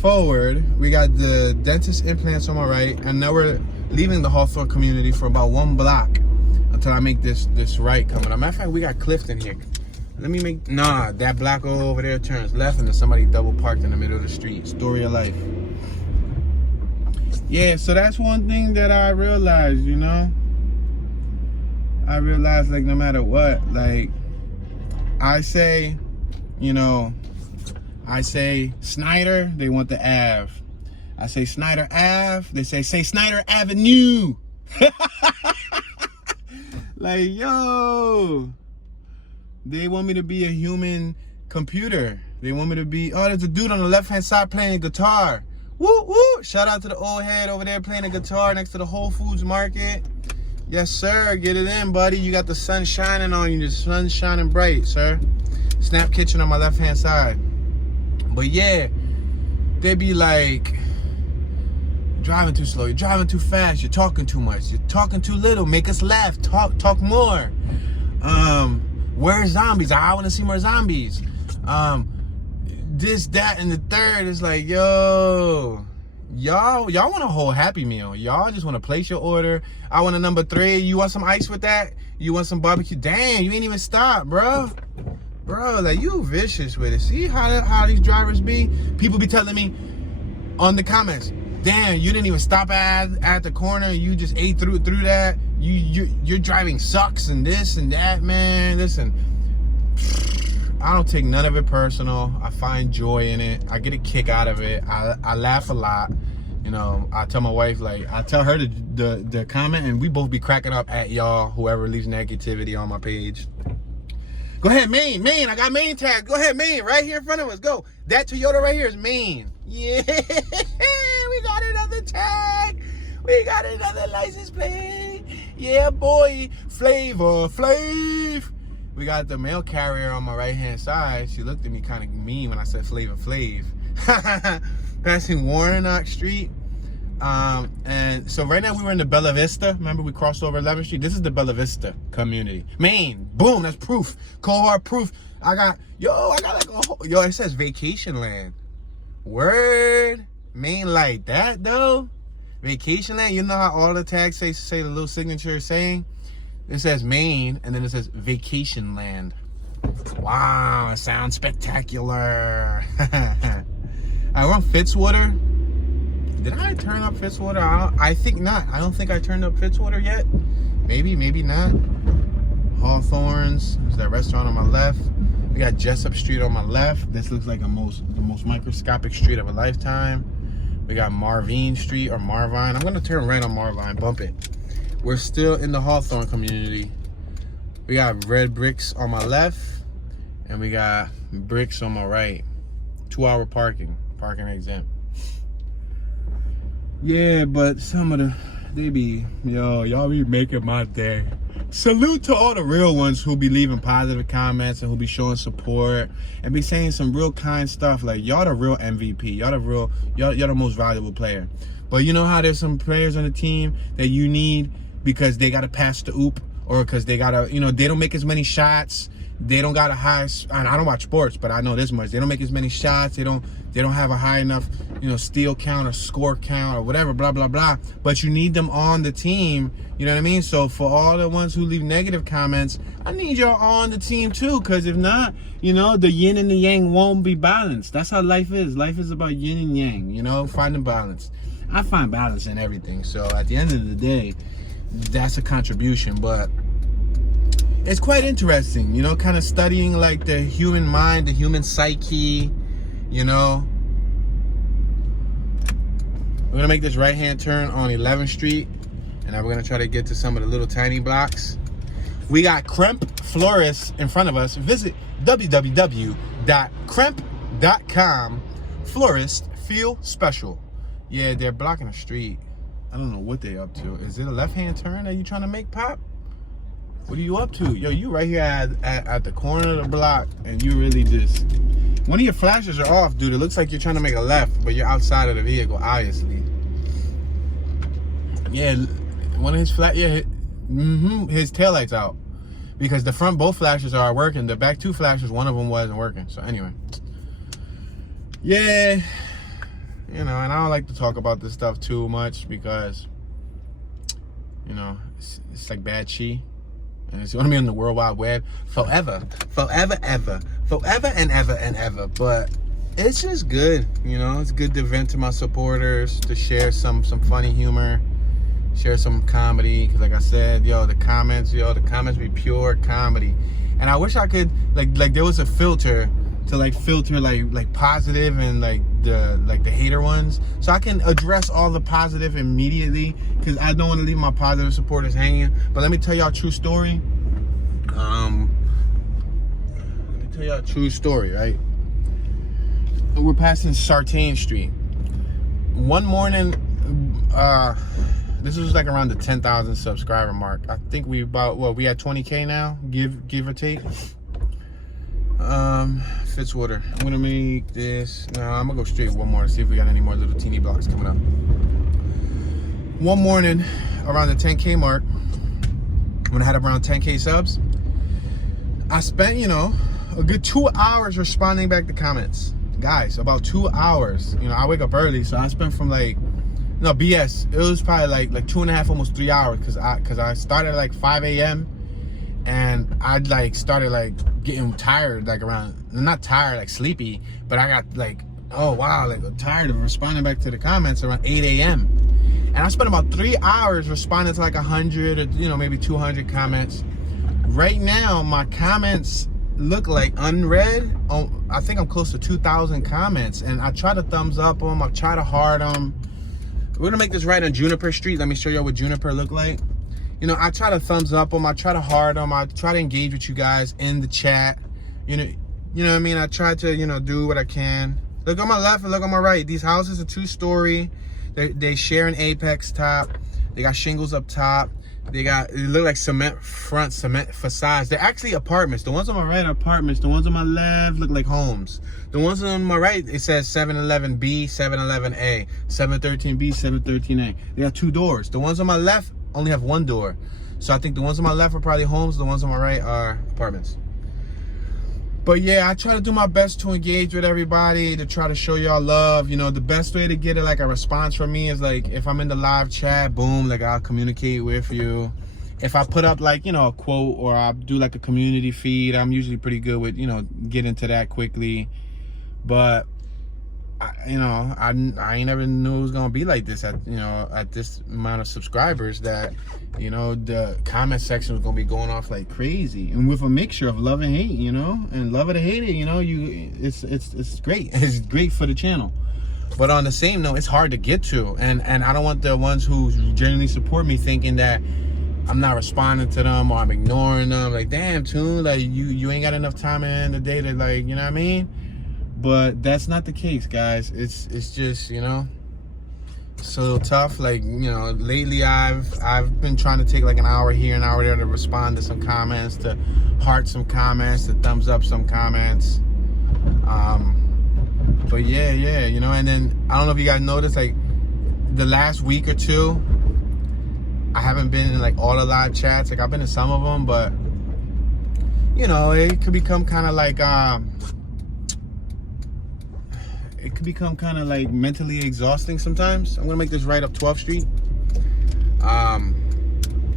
forward. We got the dentist implants on my right, and now we're leaving the Hawthorne community for about 1 block until I make this right coming up. Matter of fact, we got Clifton here. Let me make, nah, that block over there turns left and then somebody double parked in the middle of the street. Story of life. Yeah, so that's one thing that I realized, you know? I realized, like, no matter what, like, I say, you know, I say Snyder, they want the Ave. I say Snyder Ave, they say Snyder Avenue. Like, yo. They want me to be a human computer. They want me to be, oh, there's a dude on the left-hand side playing a guitar. Woo, woo. Shout out to the old head over there playing a guitar next to the Whole Foods Market. Yes, sir. Get it in, buddy. You got the sun shining on you. The sun's shining bright, sir. Snap Kitchen on my left-hand side. But, yeah, they be like, driving too slow. You're driving too fast. You're talking too much. You're talking too little. Make us laugh. Talk more. Where's zombies? I want to see more zombies. This, that, and the third is like, yo, y'all want a whole Happy Meal. Y'all just want to place your order. I want a number 3. You want some ice with that? You want some barbecue? Damn, you ain't even stopped, bro. Bro, like, you vicious with it. See how these drivers be? People be telling me on the comments, damn, you didn't even stop at the corner. You just ate through that. Your driving sucks and this and that, man. Listen, I don't take none of it personal. I find joy in it. I get a kick out of it. I laugh a lot. You know, I tell my wife, like, I tell her the comment, and we both be cracking up at y'all, whoever leaves negativity on my page. Go ahead, Maine. I got Maine tags. Go ahead, Maine. Right here in front of us. Go. That Toyota right here is Maine. Yeah, we got another tag. We got another license plate. Yeah, boy. Flavor Flav. We got the mail carrier on my right-hand side. She looked at me kind of mean when I said Flavor Flav. Passing Warnock Street. And so right now we were in the Bella Vista. Remember we crossed over 11th Street? This is the Bella Vista community. Maine. Boom. That's proof. Cohort proof. I got like a whole, it says vacation land. Word. Maine like that, though. Vacation land. You know how all the tags say the little signature saying? It says Maine, and then it says vacation land. Wow, it sounds spectacular. I want Fitzwater. Did I turn up Fitzwater? I think not. I don't think I turned up Fitzwater yet. Maybe not. Hawthorne's. There's that restaurant on my left. We got Jessup Street on my left. This looks like the most microscopic street of a lifetime. We got Marvine Street or Marvine. I'm gonna turn right on Marvine, bump it. We're still in the Hawthorne community. We got red bricks on my left, and we got bricks on my right. 2-hour parking exempt. Yeah, but some of y'all be making my day. Salute to all the real ones who be leaving positive comments and who be showing support and be saying some real kind stuff. Like, y'all the real MVP. Y'all the most valuable player. But you know how there's some players on the team that you need because they got to pass the oop or because they gotta, you know, they don't make as many shots. They don't got a high, and I don't watch sports, but I know this much. They don't make as many shots. They don't have a high enough, you know, steal count or score count or whatever, blah, blah, blah. But you need them on the team. You know what I mean? So for all the ones who leave negative comments, I need y'all on the team too. Because if not, you know, the yin and the yang won't be balanced. That's how life is. Life is about yin and yang, you know, finding balance. I find balance in everything. So at the end of the day, that's a contribution. But it's quite interesting, you know, kind of studying like the human mind, the human psyche, you know. We're gonna make this right-hand turn on 11th Street, and then we're gonna try to get to some of the little tiny blocks. We got Cremp Florists in front of us. Visit www.cremp.com. Florist feel special. Yeah, they're blocking the street. I don't know what they're up to. Is it a left-hand turn that you trying to make, Pop? What are you up to? Yo, you right here at the corner of the block, and you really just... One of your flashes are off, dude. It looks like you're trying to make a left, but you're outside of the vehicle, obviously. Yeah, one of his his taillight's out. Because the front both flashes are working. The back two flashes, one of them wasn't working. So anyway. Yeah. You know, and I don't like to talk about this stuff too much because, you know, it's like bad chi. And it's gonna be on the World Wide Web forever and ever. But it's just good, you know. It's good to vent to my supporters, to share some funny humor, share some comedy. Because like I said, the comments be pure comedy. And I wish I could like there was a filter to filter like positive and like the hater ones, so I can address all the positive immediately, because I don't want to leave my positive supporters hanging. But let me tell y'all a true story. Right? We're passing Sartain Street. One morning, this was like around the 10,000 subscriber mark. I think we had 20K now, give or take. Fitzwater. I'm gonna make this. No, I'm gonna go straight one more and see if we got any more little teeny blocks coming up. One morning, around the 10K mark, when I had around 10K subs, I spent, you know, a good 2 hours responding back to comments. Guys, about 2 hours. You know, I wake up early, so I spent from BS. It was probably like 2.5, almost 3 hours, because I started at like 5 a.m. and I started getting tired, not tired, sleepy, but I got tired of responding back to the comments around 8 a.m. And I spent about 3 hours responding to 100 or, you know, maybe 200 comments. Right now, my comments look like unread. I think I'm close to 2,000 comments, and I try to thumbs up them. I try to heart them. We're gonna make this right on Juniper Street. Let me show you what Juniper look like. You know, I try to thumbs up them. I try to heart them. I try to engage with you guys in the chat. You know what I mean? I try to, you know, do what I can. Look on my left and look on my right. These houses are 2-story. They share an apex top. They got shingles up top. They look like cement facades. They're actually apartments. The ones on my right are apartments. The ones on my left look like homes. The ones on my right, it says 711B, 711A, 713B, 713A. They have 2 doors. The ones on my left only have 1 door. So I think the ones on my left are probably homes. The ones on my right are apartments. But yeah, I try to do my best to engage with everybody, to try to show y'all love. You know, the best way to get a response from me is if I'm in the live chat, boom, I'll communicate with you. If I put up you know, a quote, or I do a community feed, I'm usually pretty good with, you know, getting to that quickly. But I ain't never knew it was gonna be like this at this amount of subscribers, that, you know, the comment section was gonna be going off like crazy, and with a mixture of love and hate, you know, and love it or hate it, you know, it's great. It's great for the channel. But on the same note, it's hard to get to, and I don't want the ones who genuinely support me thinking that I'm not responding to them, or I'm ignoring them. Damn, Toon, you ain't got enough time in the day to you know what I mean? But that's not the case, guys. It's just, you know, it's a little tough. You know, lately I've been trying to take an hour here, an hour there to respond to some comments, to heart some comments, to thumbs up some comments. But yeah, you know, and then I don't know if you guys noticed, the last week or two, I haven't been in like all the live chats. Like I've been in some of them, but you know, it could become kind of like mentally exhausting sometimes. I'm gonna make this right up 12th Street.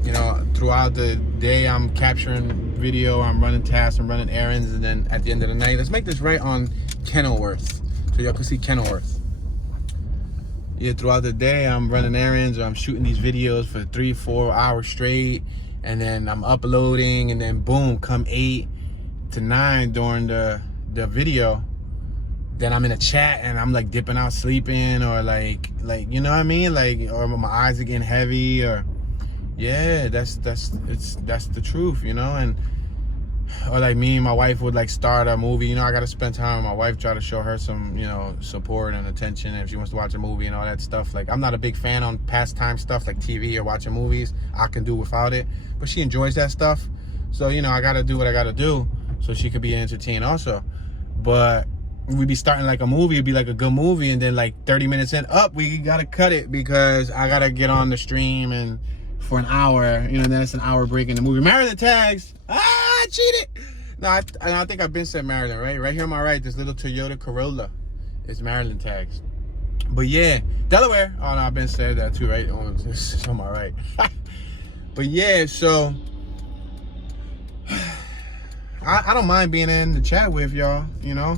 You know, throughout the day I'm capturing video, I'm running tasks, I'm running errands, and then at the end of the night, let's make this right on Kenilworth so y'all can see Kenilworth. Yeah, throughout the day I'm running errands, or I'm shooting these videos for 3-4 hours straight, and then I'm uploading, and then boom, come 8 to 9 during the video, then I'm in a chat and I'm like dipping out sleeping, or like you know what I mean, like, or my eyes are getting heavy, or yeah, that's the truth, you know. And or like me and my wife would like start a movie, you know, I gotta spend time with my wife, try to show her some, you know, support and attention if she wants to watch a movie and all that stuff. Like, I'm not a big fan on pastime stuff like TV or watching movies. I can do without it, but she enjoys that stuff, so you know, I gotta do what I gotta do so she could be entertained also. But we'd be starting like a movie, it'd be like a good movie, and then like 30 minutes in, we gotta cut it because I gotta get on the stream and for an hour, you know, then it's an hour break in the movie. Maryland tags. I cheated. No, I think I've been said Maryland, right? Right here on my right, this little Toyota Corolla is Maryland tags. But yeah, Delaware. Oh no, I've been said that too, right? It's on my right. But yeah, so I don't mind being in the chat with y'all, you know.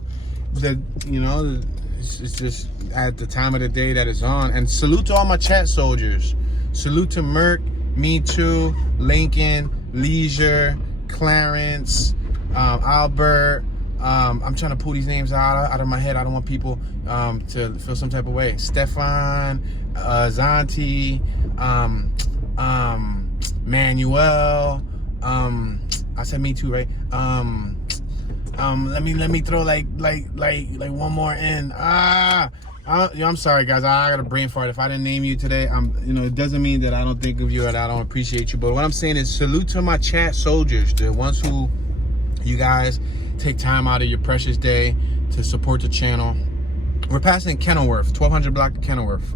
It's just at the time of the day that it's on. And salute to all my chat soldiers. Salute to Merc, Me Too, Lincoln, Leisure, Clarence, Albert. I'm trying to pull these names out of my head. I don't want people to feel some type of way. Stefan, Zanti, Manuel. I said Me Too, right? Let me throw like one more in. I'm sorry guys, I got a brain fart. If I didn't name you today, it doesn't mean that I don't think of you or that I don't appreciate you. But what I'm saying is salute to my chat soldiers, the ones who, you guys take time out of your precious day to support the channel. We're passing Kenilworth, 1200 block of Kenilworth.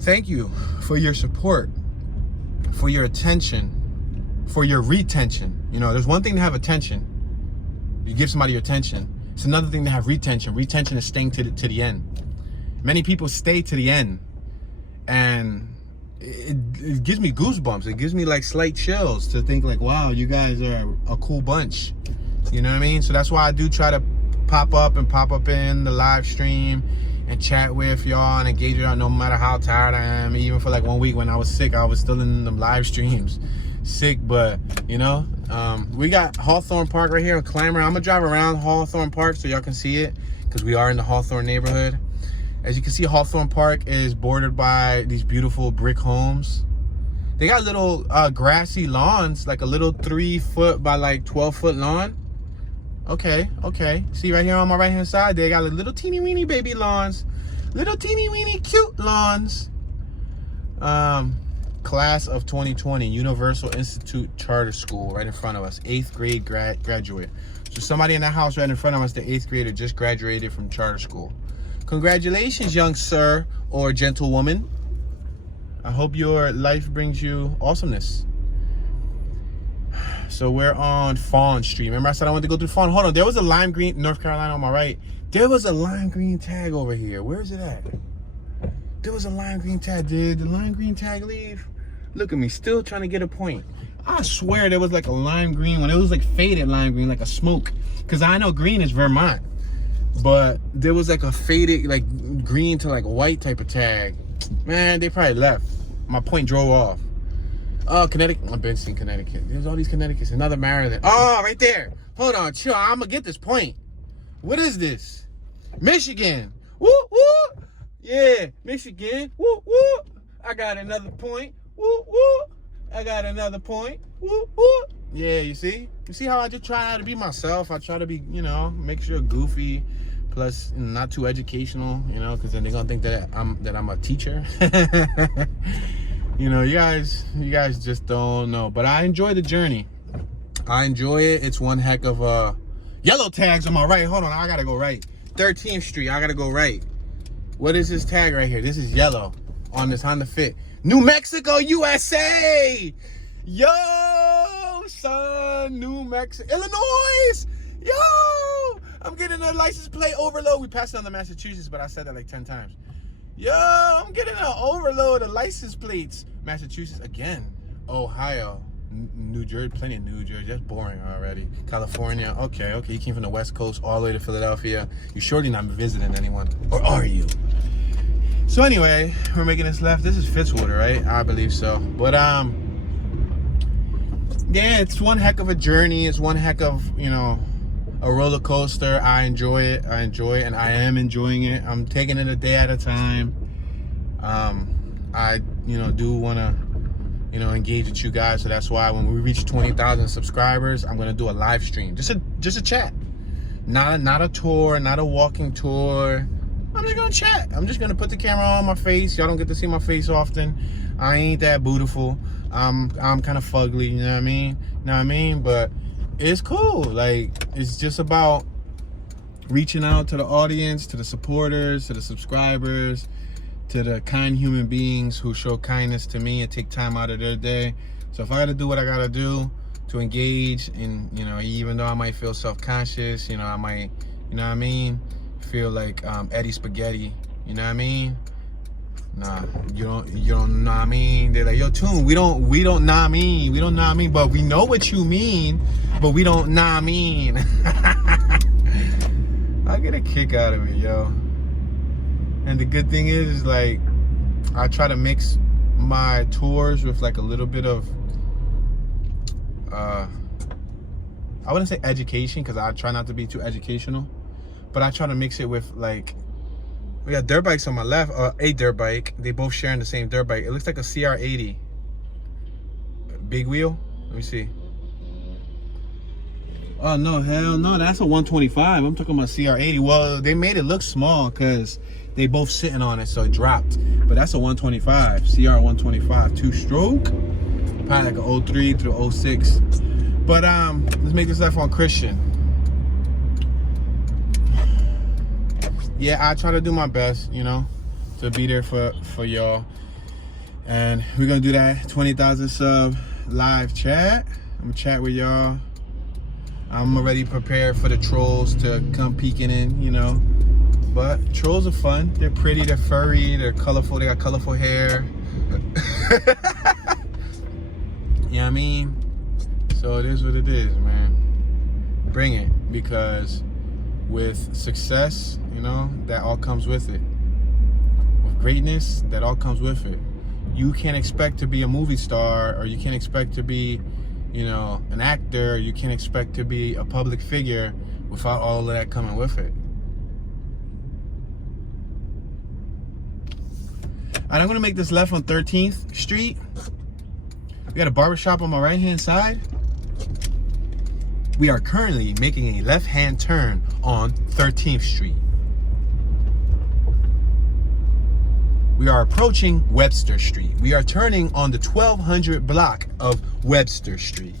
Thank you for your support, for your attention, for your retention. You know, there's one thing to have attention. You give somebody your attention. It's another thing to have retention. Retention is staying to the end. Many people stay to the end, and it gives me goosebumps. It gives me like slight chills to think like, wow, you guys are a cool bunch. You know what I mean? So that's why I do try to pop up in the live stream and chat with y'all and engage with y'all no matter how tired I am. Even for like 1 week when I was sick, I was still in the live streams. Sick, but you know, we got Hawthorne Park right here, a climber. I'm gonna drive around Hawthorne Park so y'all can see it, because we are in the Hawthorne neighborhood. As you can see, Hawthorne Park is bordered by these beautiful brick homes. They got little grassy lawns, like a little 3 foot by like 12 foot lawn. Okay. See right here on my right hand side, they got little teeny weeny baby lawns, little teeny weeny cute lawns. Class of 2020, Universal Institute Charter School, right in front of us. 8th grade graduate. So somebody in that house right in front of us, the 8th grader, just graduated from charter school. Congratulations, young sir or gentlewoman. I hope your life brings you awesomeness. So we're on Fawn Street. Remember I said I wanted to go through Fawn? Hold on, there was a lime green, North Carolina on my right. There was a lime green tag over here. Where is it at? There was a lime green tag. Did the lime green tag leave? Look at me, still trying to get a point. I swear there was like a lime green one. It was like faded lime green, like a smoke. Because I know green is Vermont. But there was like a faded, like green to like white type of tag. Man, they probably left. My point drove off. Oh, Connecticut. I've been seeing Connecticut. There's all these Connecticut's. Another Maryland. Oh, right there. Hold on, chill. I'm going to get this point. What is this? Michigan. Woo, woo. Yeah, Michigan. Woo, woo. I got another point. Woo, woo. I got another point. Woo, woo. Yeah, you see? You see how I just try to be myself? I try to be, you know, make sure goofy, plus not too educational, you know, because then they're going to think that I'm a teacher. You know, you guys just don't know. But I enjoy the journey. I enjoy it. It's one heck of a... Yellow tags on my right. Hold on, I got to go right. 13th Street, I got to go right. What is this tag right here? This is yellow on this Honda Fit. New Mexico, USA. Yo, son, New Mexico, Illinois. Yo, I'm getting a license plate overload. We passed it on the Massachusetts, but I said that like 10 times. Yo, I'm getting an overload of license plates. Massachusetts again. Ohio, New Jersey, plenty of New Jersey. That's boring already. California, okay. You came from the West Coast all the way to Philadelphia. You're surely not visiting anyone, or are you? So anyway, we're making this left. This is Fitzwater, right? I believe so. But yeah, it's one heck of a journey. It's one heck of, you know, a roller coaster. I enjoy it, and I am enjoying it. I'm taking it a day at a time. I, you know, do want to, you know, engage with you guys. So that's why when we reach 20,000 subscribers, I'm gonna do a live stream, just a chat, not a tour, not a walking tour. I'm just gonna chat. I'm just gonna put the camera on my face. Y'all don't get to see my face often. I ain't that beautiful. I'm kind of fugly, you know what I mean? But it's cool. Like, it's just about reaching out to the audience, to the supporters, to the subscribers, to the kind human beings who show kindness to me and take time out of their day. So if I gotta do what I gotta do to engage, and, you know, even though I might feel self-conscious, you know, I might, you know what I mean, feel like Eddie Spaghetti, you know what I mean? Nah, you don't know what I mean? They're like, yo, Tune, we don't know what I mean, but we know what you mean, but we don't know what I mean. I get a kick out of it, yo. And the good thing is, like, I try to mix my tours with like a little bit of I wouldn't say education, because I try not to be too educational, but I try to mix it with, like, we got dirt bikes on my left, a dirt bike. They both sharing the same dirt bike. It looks like a CR80. Big wheel. Let me see. Oh, no, hell no. That's a 125. I'm talking about CR80. Well, they made it look small because they both sitting on it, so it dropped. But that's a 125. CR 125. 2-stroke. Probably like an 03 through 06. But let's make this left on Christian. Yeah, I try to do my best, you know, to be there for y'all. And we're gonna do that 20,000 sub live chat. I'm gonna chat with y'all. I'm already prepared for the trolls to come peeking in, you know. But trolls are fun. They're pretty, they're furry, they're colorful, they got colorful hair. You know what I mean? So it is what it is, man. Bring it, because with success, you know, that all comes with it. With greatness, that all comes with it. You can't expect to be a movie star, or you can't expect to be, you know, an actor. You can't expect to be a public figure without all of that coming with it. And I'm gonna make this left on 13th Street. We got a barbershop on my right-hand side. We are currently making a left-hand turn on 13th Street. We are approaching Webster Street. We are turning on the 1200 block of Webster Street.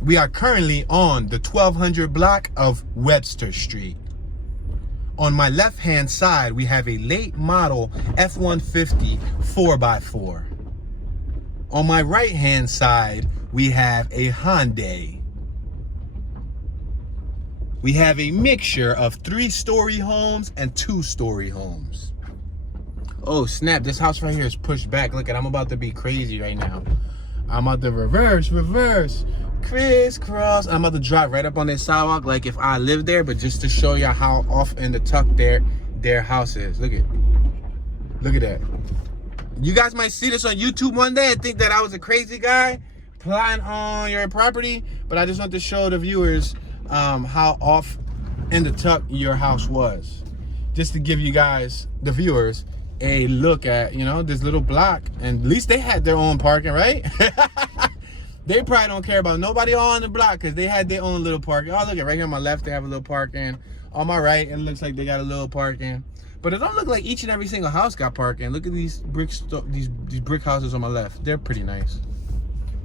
We are currently on the 1200 block of Webster Street. On my left-hand side, we have a late model F-150 4x4. On my right-hand side, we have a Hyundai. We have a mixture of 3-story homes and 2-story homes. Oh snap, this house right here is pushed back. Look at, I'm about to be crazy right now. I'm about to reverse, crisscross. I'm about to drive right up on this sidewalk like if I lived there, but just to show you how off in the tuck their house is. Look at that. You guys might see this on YouTube one day and think that I was a crazy guy plotting on your property, but I just want to show the viewers how off in the tuck your house was. Just to give you guys, the viewers, a look at, you know, this little block. And at least they had their own parking, right? They probably don't care about nobody on the block because they had their own little parking. Oh, look at right here on my left, they have a little parking. On my right, it looks like they got a little parking. But it don't look like each and every single house got parking. Look at these these brick houses on my left. They're pretty nice.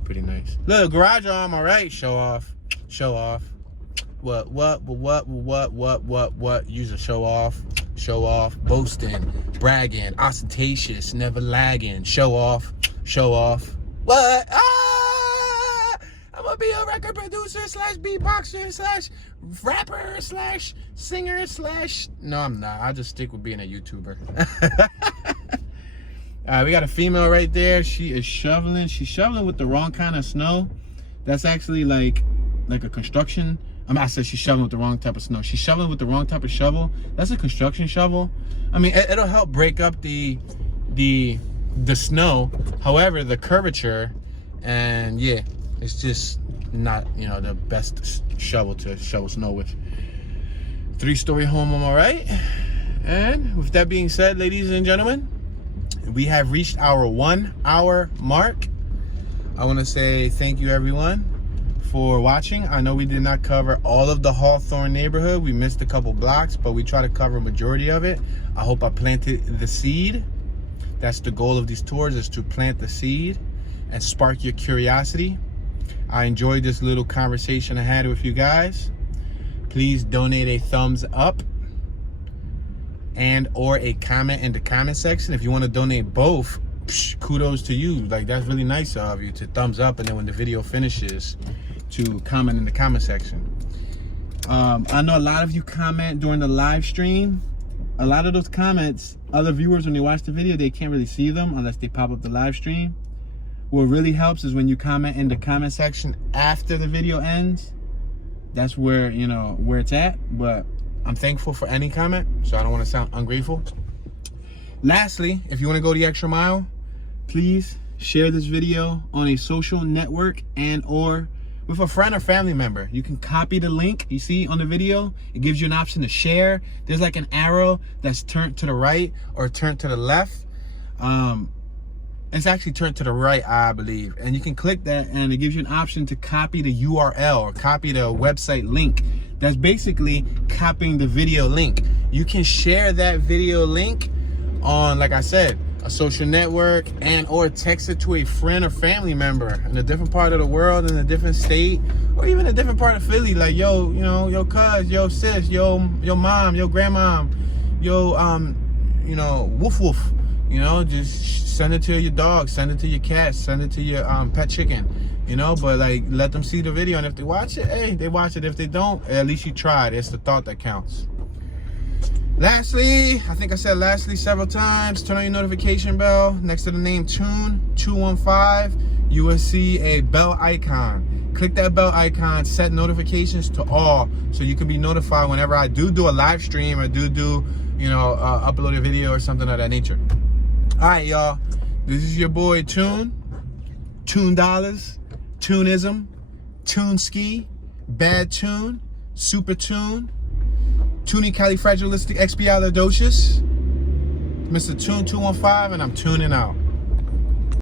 Pretty nice. Little garage on my right. Show off. Show off. What? Use a show off. show off, boasting, bragging, ostentatious, never lagging, show off. What? I'm gonna be a record producer slash beatboxer slash rapper slash singer slash... No, I'm not. I'll just stick with being a YouTuber. We got a female right there. She is shoveling. She's shoveling with the wrong kind of snow. That's actually like a construction... I said she's shoveling with the wrong type of snow. She's shoveling with the wrong type of shovel. That's a construction shovel. I mean, it'll help break up the snow. However, the curvature, and yeah, it's just not, you know, the best shovel to shovel snow with. 3-story home, am I right? And with that being said, ladies and gentlemen, we have reached our 1 hour mark. I want to say thank you, everyone, for watching. I know we did not cover all of the Hawthorne neighborhood. We missed a couple blocks, but we try to cover a majority of it. I hope I planted the seed. That's the goal of these tours, is to plant the seed and spark your curiosity. I enjoyed this little conversation I had with you guys. Please donate a thumbs up and or a comment in the comment section. If you want to donate both, kudos to you. Like, that's really nice of you to thumbs up, and then when the video finishes, to comment in the comment section. I know a lot of you comment during the live stream. A lot of those comments, other viewers, when they watch the video, they can't really see them unless they pop up the live stream. What really helps is when you comment in the comment section after the video ends. That's where, you know, where it's at. But I'm thankful for any comment, so I don't want to sound ungrateful. Lastly, if you want to go the extra mile, please share this video on a social network and or with a friend or family member. You can copy the link you see on the video. It gives you an option to share. There's like an arrow that's turned to the right or turned to the left. It's actually turned to the right, I believe. And you can click that, and it gives you an option to copy the URL or copy the website link. That's basically copying the video link. You can share that video link on, like I said, a social network, and or text it to a friend or family member in a different part of the world, in a different state, or even a different part of Philly. Like, yo, you know, yo cuz, yo sis, yo mom, yo grandmom, yo you know, woof woof. You know, just send it to your dog, send it to your cat, send it to your pet chicken. You know, but like, let them see the video, and if they watch it, hey, they watch it. If they don't, at least you tried. It's the thought that counts. Lastly, I think I said lastly several times, turn on your notification bell. Next to the name Tune 215, you will see a bell icon. Click that bell icon, set notifications to all, so you can be notified whenever I do a live stream or do you know, upload a video or something of that nature. All right, y'all, this is your boy Tune Dollars, Tuneism, Tune Ski, Bad Tune, Super Tune, Tunicalifragilisticexpialidocious, Mr. Tune 215, and I'm tuning out.